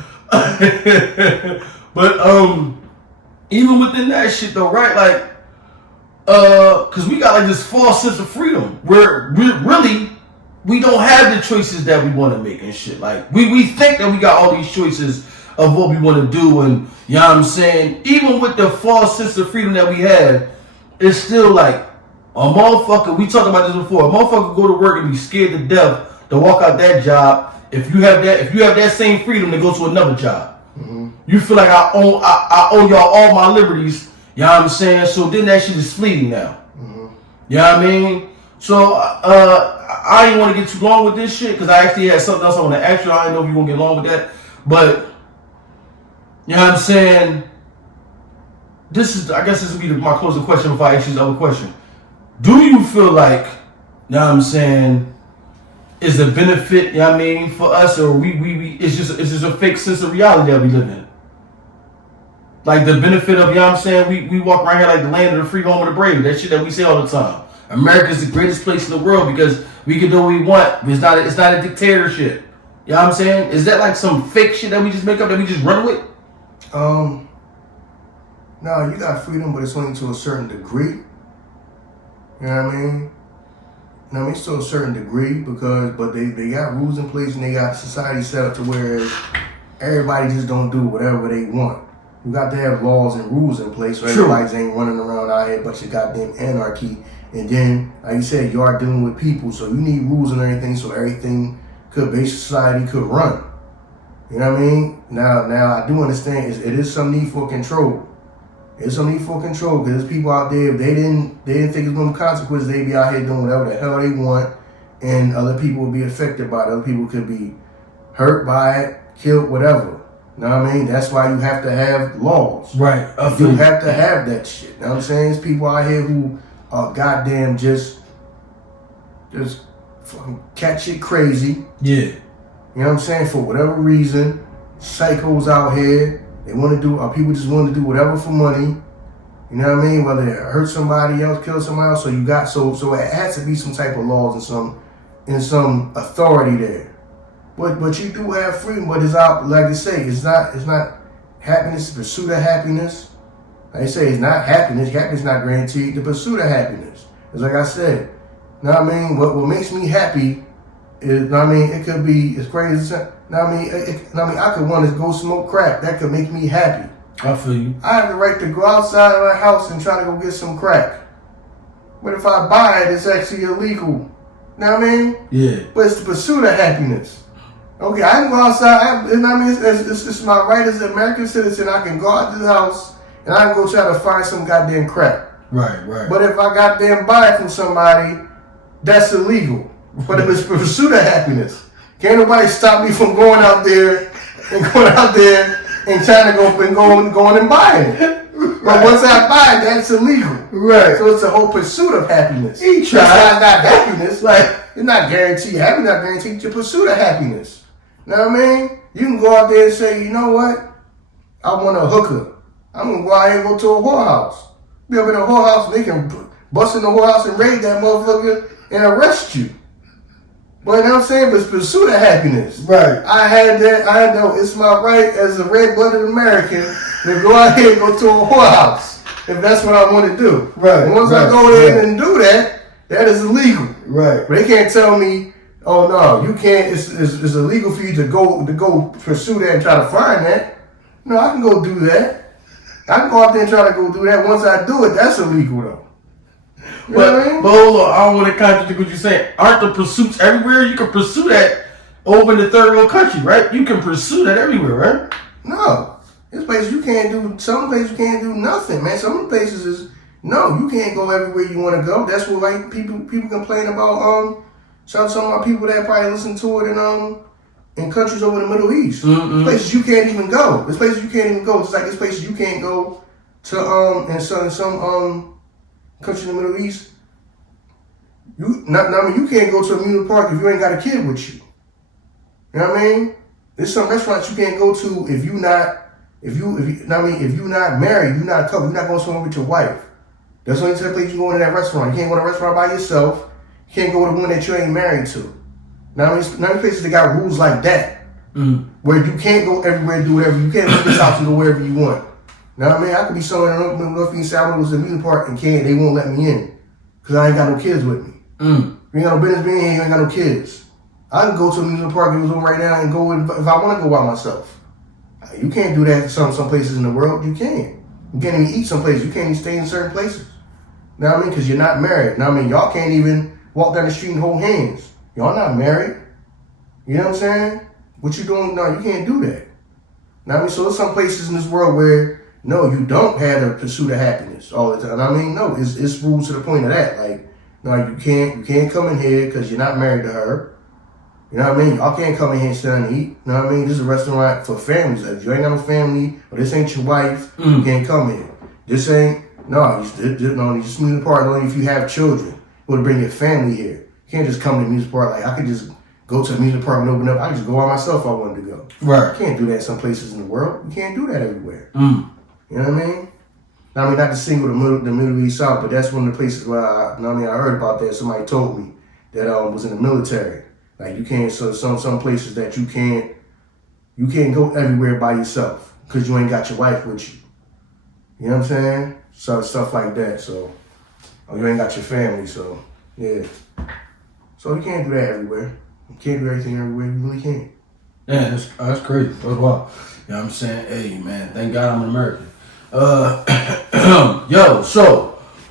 But, even within that shit, though, right? Like, because we got, like, this false sense of freedom where we don't have the choices that we want to make and shit. Like, we think that we got all these choices of what we want to do, and, you know what I'm saying? Even with the false sense of freedom that we have, it's still like a motherfucker, we talked about this before, a motherfucker go to work and be scared to death to walk out that job if you have that same freedom to go to another job. Mm-hmm. You feel like I owe y'all all my liberties, you know what I'm saying? So then that shit is fleeting now. Mm-hmm. You know what I mean? So I didn't want to get too long with this shit because I actually had something else I want to ask you. I didn't know if you were going to get long with that. But, you know what I'm saying? I guess this would be my closing question before I ask you the other question. Do you feel like, you know what I'm saying, is the benefit, you know what I mean, for us, or we it's just a fake sense of reality that we live in? Like the benefit of, you know what I'm saying, we walk around here like the land of the free, home of the brave. That shit that we say all the time. America's the greatest place in the world because we can do what we want. It's not a dictatorship. You know what I'm saying? Is that like some fake shit that we just make up that we just run with? No, you got freedom, but it's only to a certain degree. You know what I mean? You know what I mean? It's to a certain degree but they got rules in place and they got society set up to where everybody just don't do whatever they want. You got to have laws and rules in place so everybody ain't running around out here, but you goddamn anarchy. And then, like you said, you are dealing with people, so you need rules and everything so everything society could run. You know what I mean? Now I do understand it is some need for control. There's some need for control because there's people out there, if they didn't think it's going to be consequences, they'd be out here doing whatever the hell they want, and other people would be affected by it. Other people could be hurt by it, killed, whatever. You know what I mean? That's why you have to have laws. Right. You have to have that shit. You know what I'm saying? There's people out here who are goddamn just fucking cat shit crazy. Yeah. You know what I'm saying? For whatever reason, psychos out here. They want to do, people just want to do whatever for money. You know what I mean? Whether it hurt somebody else, kill somebody else. So it has to be some type of laws and some authority there. But you do have freedom, but it's out, like I say, it's not happiness, the pursuit of happiness. Like I say, it's not happiness. Happiness is not guaranteed. The pursuit of happiness. It's like I said. You know what I mean? What makes me happy is, you know what I mean, it could be as crazy as, you know what I mean, I could want to go smoke crack. That could make me happy. I feel you. I have the right to go outside of my house and try to go get some crack. But if I buy it, it's actually illegal. You know what I mean? Yeah. But it's the pursuit of happiness. Okay, I can go outside. You know what I mean? It's my right as an American citizen. I can go out to the house and I can go try to find some goddamn crack. Right. But if I goddamn buy it from somebody, that's illegal. But if it's the pursuit of happiness, can't nobody stop me from going out there and trying to going and buying it. Right. But once I buy it, that's illegal. Right. So it's a whole pursuit of happiness. He tried. That's not happiness. Like, it's not guaranteed happiness, not guaranteed your pursuit of happiness. You know what I mean? You can go out there and say, you know what? I want a hooker. I'm going to go out here and go to a whorehouse. Be up in a whorehouse and they can bust in the whorehouse and raid that motherfucker and arrest you. But you know what I'm saying? But it's pursuit of happiness. Right. I had that. I know it's my right as a red-blooded American to go out here and go to a whorehouse if that's what I want to do. Right. And once I go there and do that, that is illegal. Right. But they can't tell me, oh no, you can't. It's illegal for you to go pursue that and try to find that. No, I can go do that. I can go out there and try to go do that. Once I do it, that's illegal though. You know what I mean? But hold on, I don't want to contradict what you're saying. Aren't the pursuits everywhere? You can pursue that over in the third world country, right? You can pursue that everywhere, right? No. This place you can't do, some places you can't do nothing, man. Some places is, no, you can't go everywhere you want to go. That's what like people complain about, some of my people that probably listen to it and in countries over in the Middle East. Mm-mm. Places you can't even go. There's places you can't even go. It's like there's places you can't go to in some countries in the Middle East. You can't go to a amusement park if you ain't got a kid with you. You know what I mean? There's some restaurants you can't go to if you not married, you're not a couple, you're not going somewhere with your wife. That's the only type of place you go in that restaurant. You can't go to a restaurant by yourself. You can't go with a woman that you ain't married to. Now many places that got rules like that, where you can't go everywhere and do whatever. You can't leave this house and go wherever you want. Now what I mean, I could be somewhere in Northeast South was the amusement park and they won't let me in because I ain't got no kids with me. You ain't got no business being here. You ain't got no kids. I can go to a amusement park if it's open right now and go if I want to go by myself. You can't do that in some places in the world. You can't. You can't even eat some places. You can't even stay in certain places. Know what I mean? Because you're not married. Know what I mean? Y'all can't even walk down the street and hold hands. Y'all not married. You know what I'm saying? What you doing? No, you can't do that. Know what I mean? So there's some places in this world where, no, you don't have the pursuit of happiness all the time. I mean, no, it's rules to the point of that. Like, no, you can't come in here because you're not married to her. You know what I mean? Y'all can't come in here and sit down and eat. You know what I mean? This is a restaurant for families. If you ain't got no family, or this ain't your wife, you can't come here. This ain't, you just move the park only if you have children. You want to bring your family here. You can't just come to the music park. Like, I could just go to the music park and open up. I could just go by myself if I wanted to go. Right. You can't do that in some places in the world. You can't do that everywhere. You know what I mean? I mean, not to single the Middle East South, but that's one of the places where I heard about that. Somebody told me that was in the military. Like you can't, so some places that you can't go everywhere by yourself because you ain't got your wife with you. You know what I'm saying? So stuff like that. So, you ain't got your family. So, yeah. So you can't do that everywhere. You can't do everything everywhere. You really can't. Yeah, that's crazy. That's wild. You know what I'm saying? Hey, man, thank God I'm an American. Yo, so.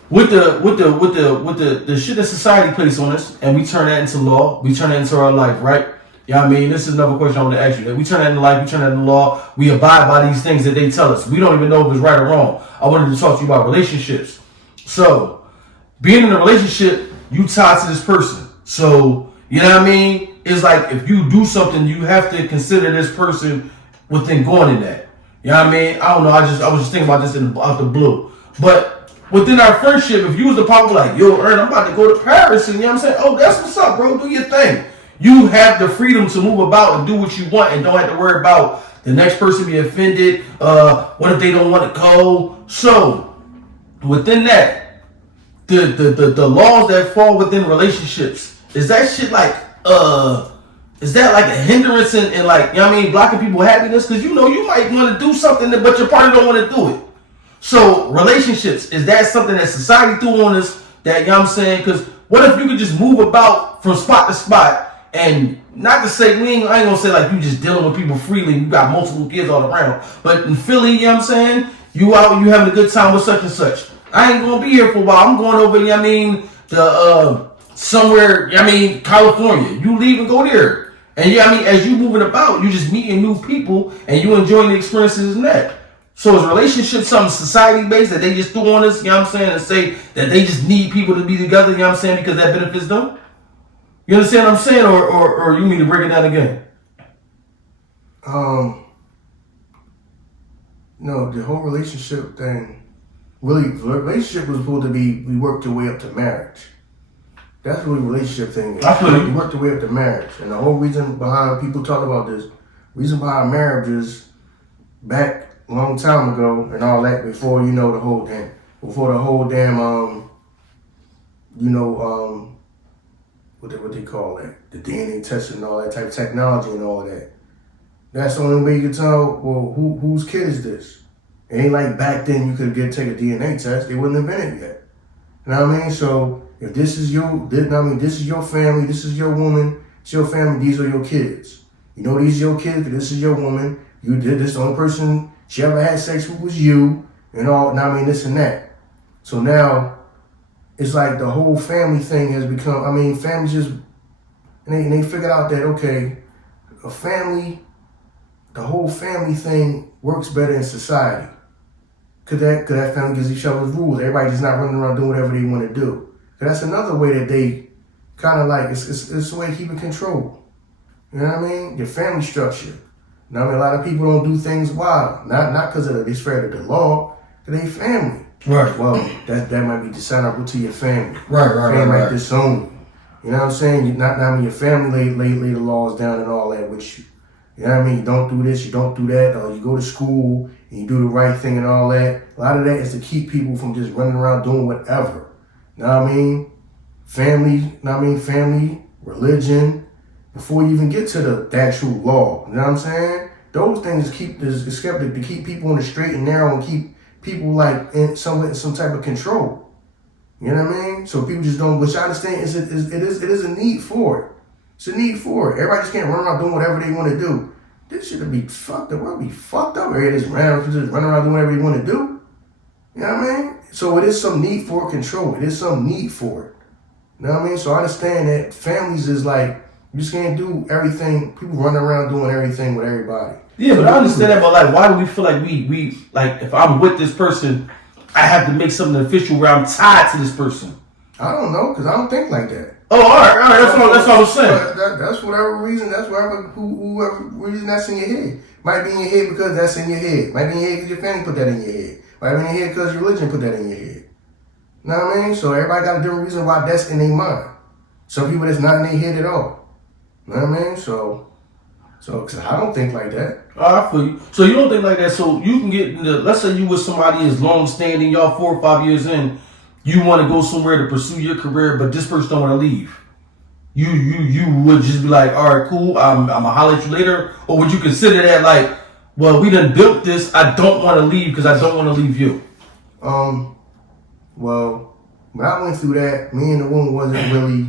With the shit that society places on us, and we turn that into law, we turn that into our life, right? You know what I mean? This is another question I want to ask you. We turn that into life, we turn that into law, we abide by these things that they tell us. We don't even know if it's right or wrong. I wanted to talk to you about relationships. So, being in a relationship, you tied to this person. So, you know what I mean? It's like if you do something, you have to consider this person within going in that. You know what I mean? I don't know. I was just thinking about this out the blue. But within our friendship, if you was the pop like, yo, Ern, I'm about to go to Paris, and you know what I'm saying? Oh, that's what's up, bro. Do your thing. You have the freedom to move about and do what you want and don't have to worry about the next person be offended. What if they don't want to go? So, within that, the laws that fall within relationships, is that shit like, is that like a hindrance in like, you know what I mean, blocking people's happiness? Because you know, you might want to do something, but your partner don't want to do it. So, relationships, is that something that society threw on us that, you know what I'm saying? Because what if you could just move about from spot to spot and not to say, I ain't going to say like you just dealing with people freely, you got multiple kids all around. But in Philly, you know what I'm saying? You out, you having a good time with such and such. I ain't going to be here for a while. I'm going over, you know what I mean, somewhere, you know what I mean, California. You leave and go there. And, you know what I mean, as you moving about, you just meeting new people and you enjoying the experiences and that. So is relationships something society-based that they just threw on us, you know what I'm saying, and say that they just need people to be together, you know what I'm saying, because that benefits them? You understand what I'm saying, or you need to break it down again? No, the whole relationship thing, really, the relationship was supposed to be, we worked our way up to marriage. That's what the relationship thing is. We worked our way up to marriage. And the whole reason behind people talk about this, reason behind marriage is back a long time ago and all that before the whole damn what they call that, the DNA testing and all that type of technology and all of that. That's the only way you can tell, well, whose kid is this? It ain't like back then you could take a DNA test. They wouldn't invent it yet. You know what I mean? So if this is your family, this is your woman, it's your family, these are your kids. You know these are your kids, this is your woman. You did this, the only person she ever had sex with was you, and all, I mean, this and that. So now, it's like the whole family thing has become, I mean, families just, and they figured out that, okay, a family, the whole family thing works better in society. Cause that family gives each other rules. Everybody just not running around doing whatever they want to do. Cause that's another way that they kind of like, it's a way of keeping control. You know what I mean? Your family structure. Now, I mean, a lot of people don't do things wild. Not because of they spread of the law, because they family. Right. Well, that might be dishonorable to your family. Right. Family might disown you. You know what I'm saying? You not I mean your family lay the laws down and all that with you. You know what I mean? You don't do this, you don't do that, or you go to school and you do the right thing and all that. A lot of that is to keep people from just running around doing whatever. You know what I mean? Family, religion, before you even get to the actual law. You know what I'm saying? Those things is skeptic to keep people on the straight and narrow and keep people like in some type of control. You know what I mean? So people just don't, which I understand it is a need for it. It's a need for it. Everybody just can't run around doing whatever they want to do. This shit be fucked up. We'll be fucked up. Everybody just run around doing whatever they want to do. You know what I mean? So it is some need for control. It is some need for it. You know what I mean? So I understand that families is like, you just can't do everything. People run around doing everything with everybody. Yeah, but I understand that. But like, why do we feel like we like if I'm with this person, I have to make something official where I'm tied to this person? I don't know, because I don't think like that. Oh, all right. That's what I was saying. That's whatever reason. That's whoever reason that's in your head. Might be in your head because that's in your head. Might be in your head because your family put that in your head. Might be in your head because your religion put that in your head. Know what I mean? So everybody got a different reason why that's in their mind. Some people that's not in their head at all. Know what I mean? So cause I don't think like that. Oh, I feel you. So you don't think like that. So you can get into, let's say you with somebody is long standing, y'all 4 or 5 years in, you want to go somewhere to pursue your career, but this person don't want to leave. You would just be like, all right, cool, I'm gonna holler at you later, or would you consider that like, well, we done built this, I don't want to leave because I don't want to leave you? Well, when I went through that, me and the woman wasn't really.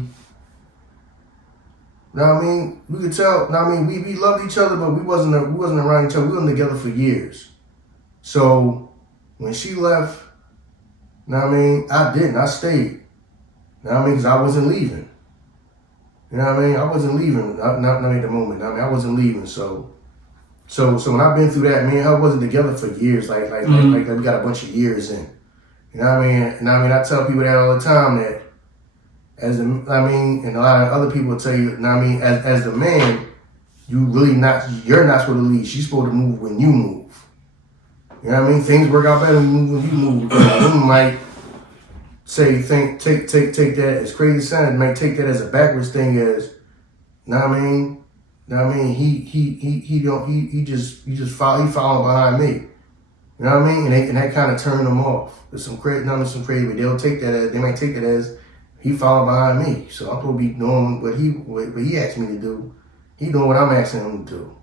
Know what I mean? We could tell. Know what I mean? We loved each other, but we wasn't around each other. We wasn't together for years. So when she left, know what I mean? I didn't. I stayed. Know what I mean? Because I wasn't leaving. You know what I mean? I wasn't leaving. Not at the moment. Know what I mean? I wasn't leaving. So when I've been through that, me and her wasn't together for years. Like we got a bunch of years in. You know what I mean? And I tell people that all the time that. And a lot of other people tell you, as the man, you're not supposed to leave. She's supposed to move when you move. You know what I mean? Things work out better when you move. Women might say, take that as crazy as it sounds, might take that as a backwards thing as, he just following behind me. You know what I mean? And that kind of turned them off. There's some crazy, but they might take that as, he following behind me, so I'm supposed to be doing what he asked me to do. He doing what I'm asking him to do.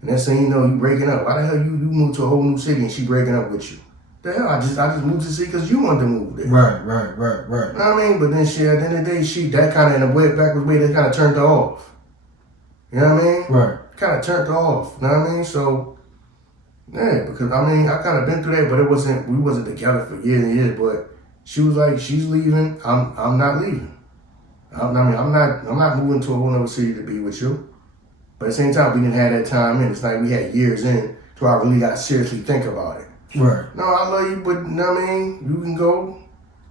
And that's saying, you breaking up. Why the hell you moved to a whole new city and she breaking up with you? The hell, I just moved to the city because you wanted to move there. Right. You know what I mean? But then at the end of the day, that kind of in a backwards way, that kind of turned her off. You know what I mean? Right. Kind of turned her off. You know what I mean? So, yeah, because I kind of been through that, but we wasn't together for years and years, but she was like, she's leaving. I'm not leaving. I'm not moving to a whole other city to be with you. But at the same time, we didn't have that time in. It's like we had years in to where I really got to seriously think about it. Right. No, I love you, but you can go.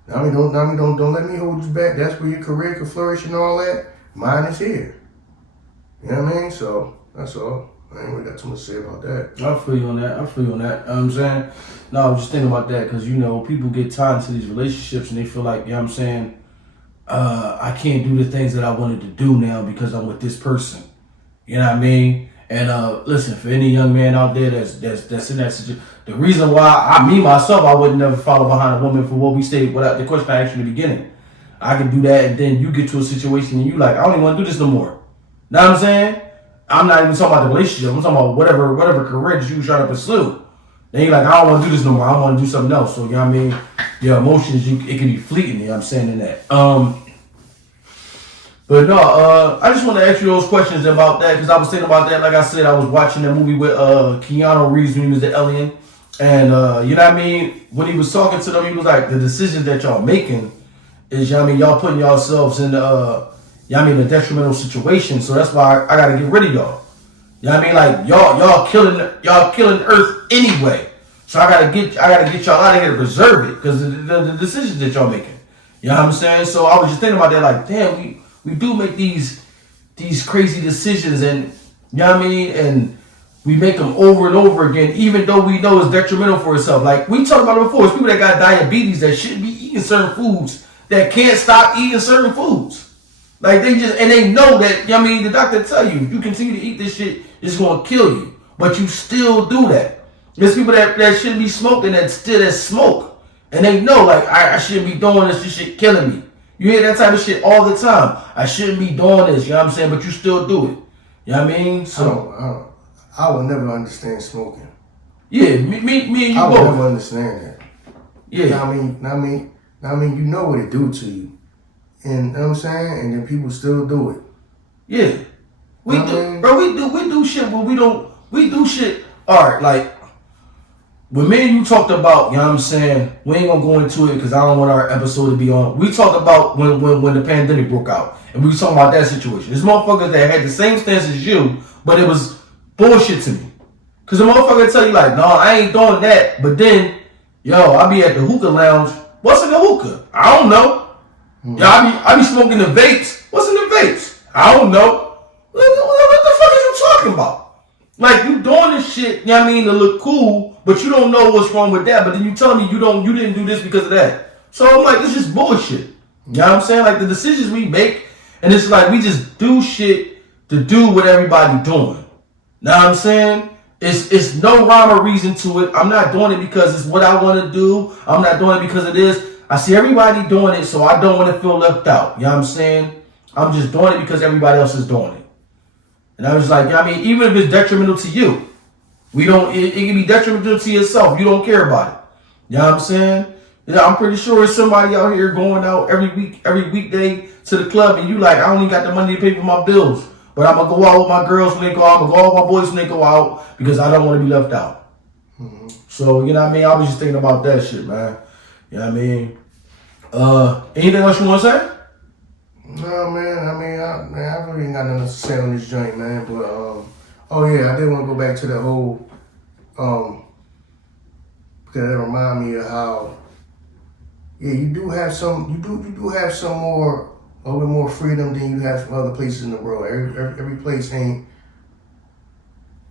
Don't let me hold you back. That's where your career can flourish and all that. Mine is here. You know what I mean? So that's all. I ain't really got too much to say about that. I feel you on that. You know what I'm saying? No, I was just thinking about that because, people get tied into these relationships and they feel like, I can't do the things that I wanted to do now because I'm with this person. You know what I mean? And listen, for any young man out there that's in that situation, the reason why I would never follow behind a woman for what we stated without the question I asked you in the beginning. I can do that and then you get to a situation and you like, I don't even want to do this no more. Know what I'm saying? I'm not even talking about the relationship. I'm talking about whatever career that you was trying to pursue. Then you're like, I don't want to do this no more. I want to do something else. So, you know what I mean? Your emotions, it can be fleeting. You know what I'm saying in that. But no, I just want to ask you those questions about that because I was thinking about that. Like I said, I was watching that movie with Keanu Reeves when he was the alien. And, you know what I mean? When he was talking to them, he was like, the decisions that y'all making is, y'all putting yourselves in a detrimental situation. So that's why I got to get rid of y'all. You know what I mean? Like y'all killing Earth anyway. So I gotta get y'all out of here to preserve it because the decisions that y'all making. You know what I'm saying? So I was just thinking about that. Like, damn, we do make these these crazy decisions, and you know what I mean, and we make them over and over again, even though we know it's detrimental for itself. Like we talked about it before, it's people that got diabetes that shouldn't be eating certain foods, that can't stop eating certain foods. Like they just, and they know that, you know what I mean, the doctor tell you, if you continue to eat this shit, it's gonna kill you. But you still do that. There's people that shouldn't be smoking that still smoke. And they know, like, I shouldn't be doing this shit killing me. You hear that type of shit all the time. I shouldn't be doing this, you know what I'm saying? But you still do it. You know what I mean? So I would never understand smoking. Yeah, me and you both. I would never understand that. Yeah. You know what I mean, you know what it do to you. And you know what I'm saying? And then people still do it. Yeah. We do shit, but we do shit. Alright, like when me and you talked about, you know what I'm saying, we ain't gonna go into it because I don't want our episode to be on. We talked about when the pandemic broke out, and we was talking about that situation. There's motherfuckers that had the same stance as you, but it was bullshit to me. Cause the motherfucker tell you like, no, I ain't doing that, but then, yo, I be at the hookah lounge. What's in the hookah? I don't know. Yo, I be smoking the vapes. What's in the vapes? I don't know. What the fuck is you talking about? Like, you doing this shit, you know what I mean, to look cool, but you don't know what's wrong with that. But then you tell me you didn't do this because of that. So I'm like, it's just bullshit. You know what I'm saying? Like, the decisions we make, and it's like we just do shit to do what everybody doing. Know what I'm saying? It's no rhyme or reason to it. I'm not doing it because it's what I want to do. I'm not doing it because it is. I see everybody doing it, so I don't want to feel left out. You know what I'm saying? I'm just doing it because everybody else is doing it. And I was like, you know what I mean, even if it's detrimental to you, it can be detrimental to yourself. You don't care about it. You know what I'm saying? Yeah, I'm pretty sure it's somebody out here going out every weekday to the club, and you like, I don't even got the money to pay for my bills. But I'm going to go out with my girls when they go out. I'm going to go out with my boys when they go out because I don't want to be left out. Mm-hmm. So, you know what I mean? I was just thinking about that shit, man. You know what I mean? Anything else you want to say? No, man. I mean, I really ain't got nothing to say on this joint, man. But, oh, yeah, I did want to go back to the whole, because it remind me of how, yeah, you do have some more, a little bit more freedom than you have from other places in the world. Every place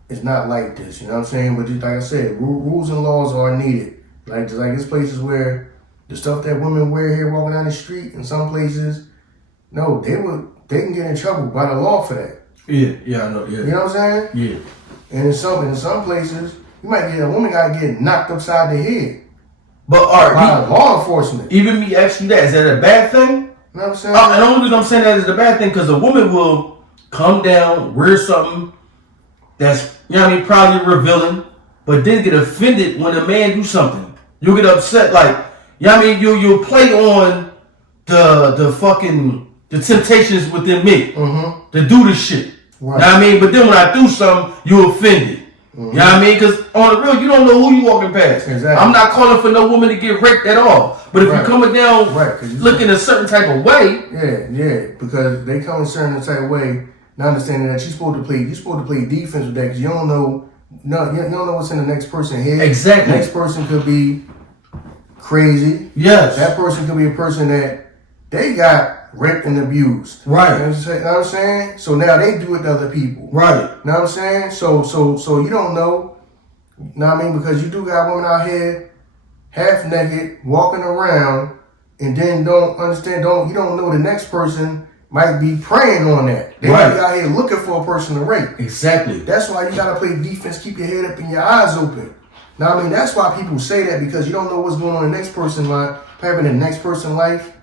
it's not like this, you know what I'm saying? But just like I said, rules and laws are needed. Like there's places where the stuff that women wear here walking down the street, in some places, no, they can get in trouble by the law for that. Yeah, I know, yeah. You know what I'm saying? Yeah. And in some places, you might get a woman gotta get knocked upside the head. But by law enforcement. Even me asking you that, is that a bad thing? You know what I'm saying? And the only reason I'm saying that is the bad thing because a woman will come down, wear something that's, you know what I mean, probably revealing, but then get offended when a man do something. You'll get upset, like, you know what I mean, you'll play on the temptations within me to do this shit. Right. You know what I mean? But then when I do something, you offended. You know what I mean? Because on the real, you don't know who you walking past. Exactly. I'm not calling for no woman to get raped at all. But if you're coming down looking a certain type of way. Yeah, because they come a certain type of way, not understanding that you're supposed to play defense with that because you don't know what's in the next person's head. Exactly. The next person could be crazy. Yes. That person could be a person that they got raped and abused. Right. You know what I'm saying? So now they do it to other people. Right. You know what I'm saying? So you don't know. You know what I mean? Because you do got women out here half naked, walking around, and then don't understand, you don't know the next person might be preying on that. They might be out here looking for a person to rape. Exactly. That's why you gotta play defense, keep your head up and your eyes open. Now I mean, that's why people say that, because you don't know what's going on in the next person's life, happening in the next person's life.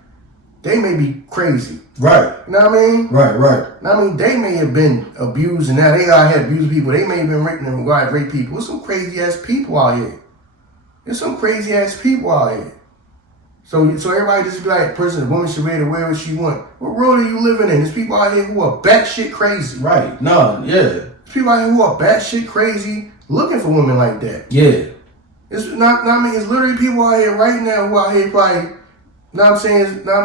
They may be crazy. Right. You know what I mean? Right. Now I mean, they may have been abused and now they out here abusing people. They may have been raping and rape people. There's some crazy ass people out here. So everybody just be like, a woman should be able to wear what she want. What world are you living in? There's people out here who are batshit crazy. Right. No, yeah. There's people out here who are batshit crazy looking for women like that. Yeah. It's not, I mean, it's literally people out here right now who out here probably,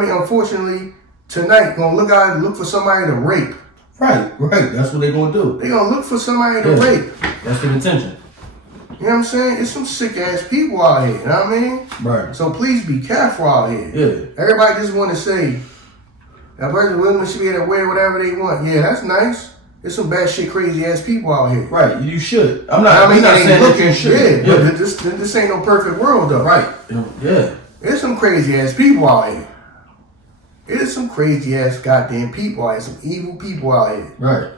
unfortunately, tonight gonna look for somebody to rape. Right. That's what they're gonna do. They're gonna look for somebody to rape. That's the intention. You know what I'm saying? It's some sick ass people out here, you know what I mean? Right. So please be careful out here. Yeah. Everybody just wanna say, That person, women should be able to wear whatever they want. Yeah, that's nice. There's some bad shit, crazy ass people out here. Right, you should. I'm not saying that you should. Yeah, but this ain't no perfect world though. Right, yeah. There's some crazy ass people out here. There's some crazy ass goddamn people out here. Some evil people out here. Right.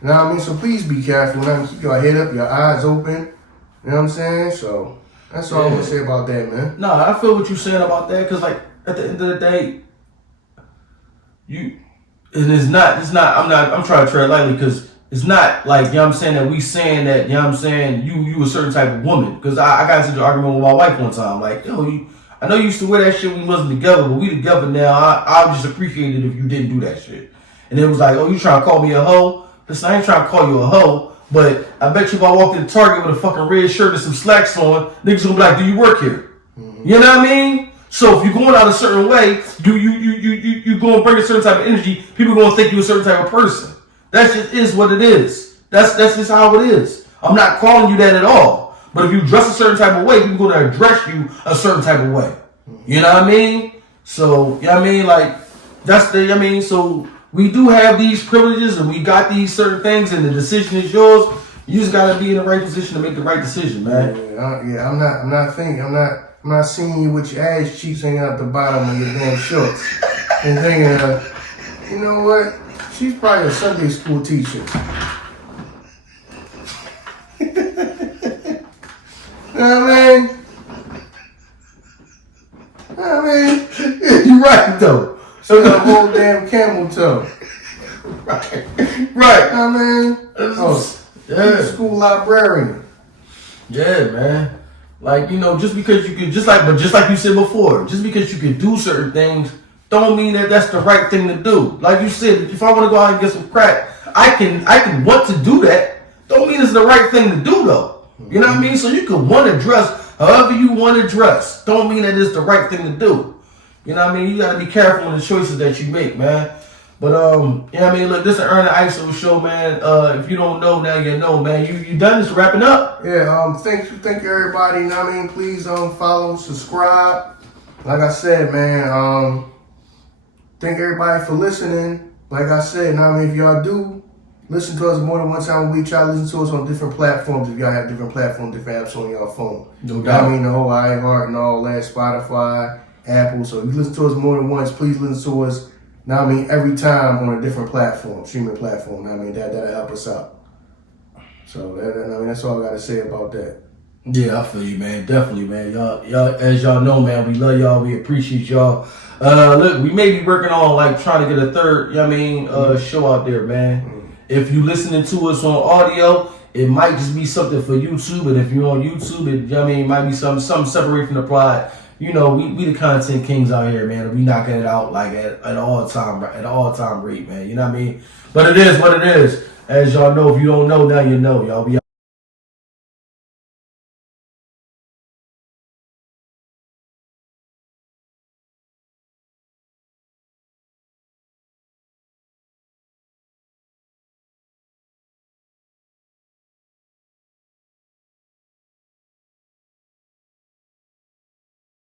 You know what I mean? So please be careful. Keep your head up, your eyes open. You know what I'm saying? So that's all I'm gonna say about that, man. No, I feel what you're saying about that, because like at the end of the day, I'm trying to tread lightly, because it's not like, you know what I'm saying, that we saying that, you know what I'm saying, you a certain type of woman. Because I got into an argument with my wife one time, like, yo, I know you used to wear that shit when we wasn't together, but we together now. I would just appreciate it if you didn't do that shit. And it was like, oh, you trying to call me a hoe? Listen, I ain't trying to call you a hoe, but I bet you if I walked into Target with a fucking red shirt and some slacks on, niggas gonna be like, do you work here? Mm-hmm. You know what I mean? So if you're going out a certain way, you gonna bring a certain type of energy, people gonna think you a certain type of person. That just is what it is. That's just how it is. I'm not calling you that at all. But if you dress a certain type of way, people gonna address you a certain type of way. You know what I mean? So, you know what I mean? Like, so we do have these privileges and we got these certain things and the decision is yours. You just gotta be in the right position to make the right decision, man. I'm not seeing you with your ass cheeks hanging out the bottom of your damn shorts and thinking, you know what? She's probably a Sunday school teacher. You know what I mean? You're right, though. She got a whole damn camel toe. Right. You know what I mean? Yeah. School librarian. Yeah, man. Like, you know, just because you can, just like you said before, just because you can do certain things, don't mean that that's the right thing to do. Like you said, if I want to go out and get some crack, I can want to do that. Don't mean it's the right thing to do, though. You know what I mean? So you can want to dress however you want to dress. Don't mean that it's the right thing to do. You know what I mean? You got to be careful in the choices that you make, man. But, you know what I mean? Look, this is Ern and Iso show, man. If you don't know, now you know, man. You done this wrapping up? Yeah, thank you everybody. You know what I mean? Please follow, subscribe. Like I said, man, thank everybody for listening. Like I said, you know what I mean? If y'all do listen to us more than one time a week, try to listen to us on different platforms. If y'all have different platforms, different apps on your phone. No doubt. You know what I mean? The whole iHeart and all that, Spotify, Apple. So if you listen to us more than once, please listen to us. Now, I mean, every time on a different platform, streaming platform. I mean, that'll help us out. So, that's all I got to say about that. Yeah, I feel you, man. Definitely, man. Y'all, as y'all know, man, we love y'all. We appreciate y'all. Look, we may be working on, like, trying to get a third, show out there, man. Mm-hmm. If you listening to us on audio, it might just be something for YouTube. And if you're on YouTube, it might be something separate from the plot. You know, we the content kings out here, man. We knocking it out like at all time rate, man. You know what I mean? But it is what it is. As y'all know, if you don't know, now you know, y'all. We out.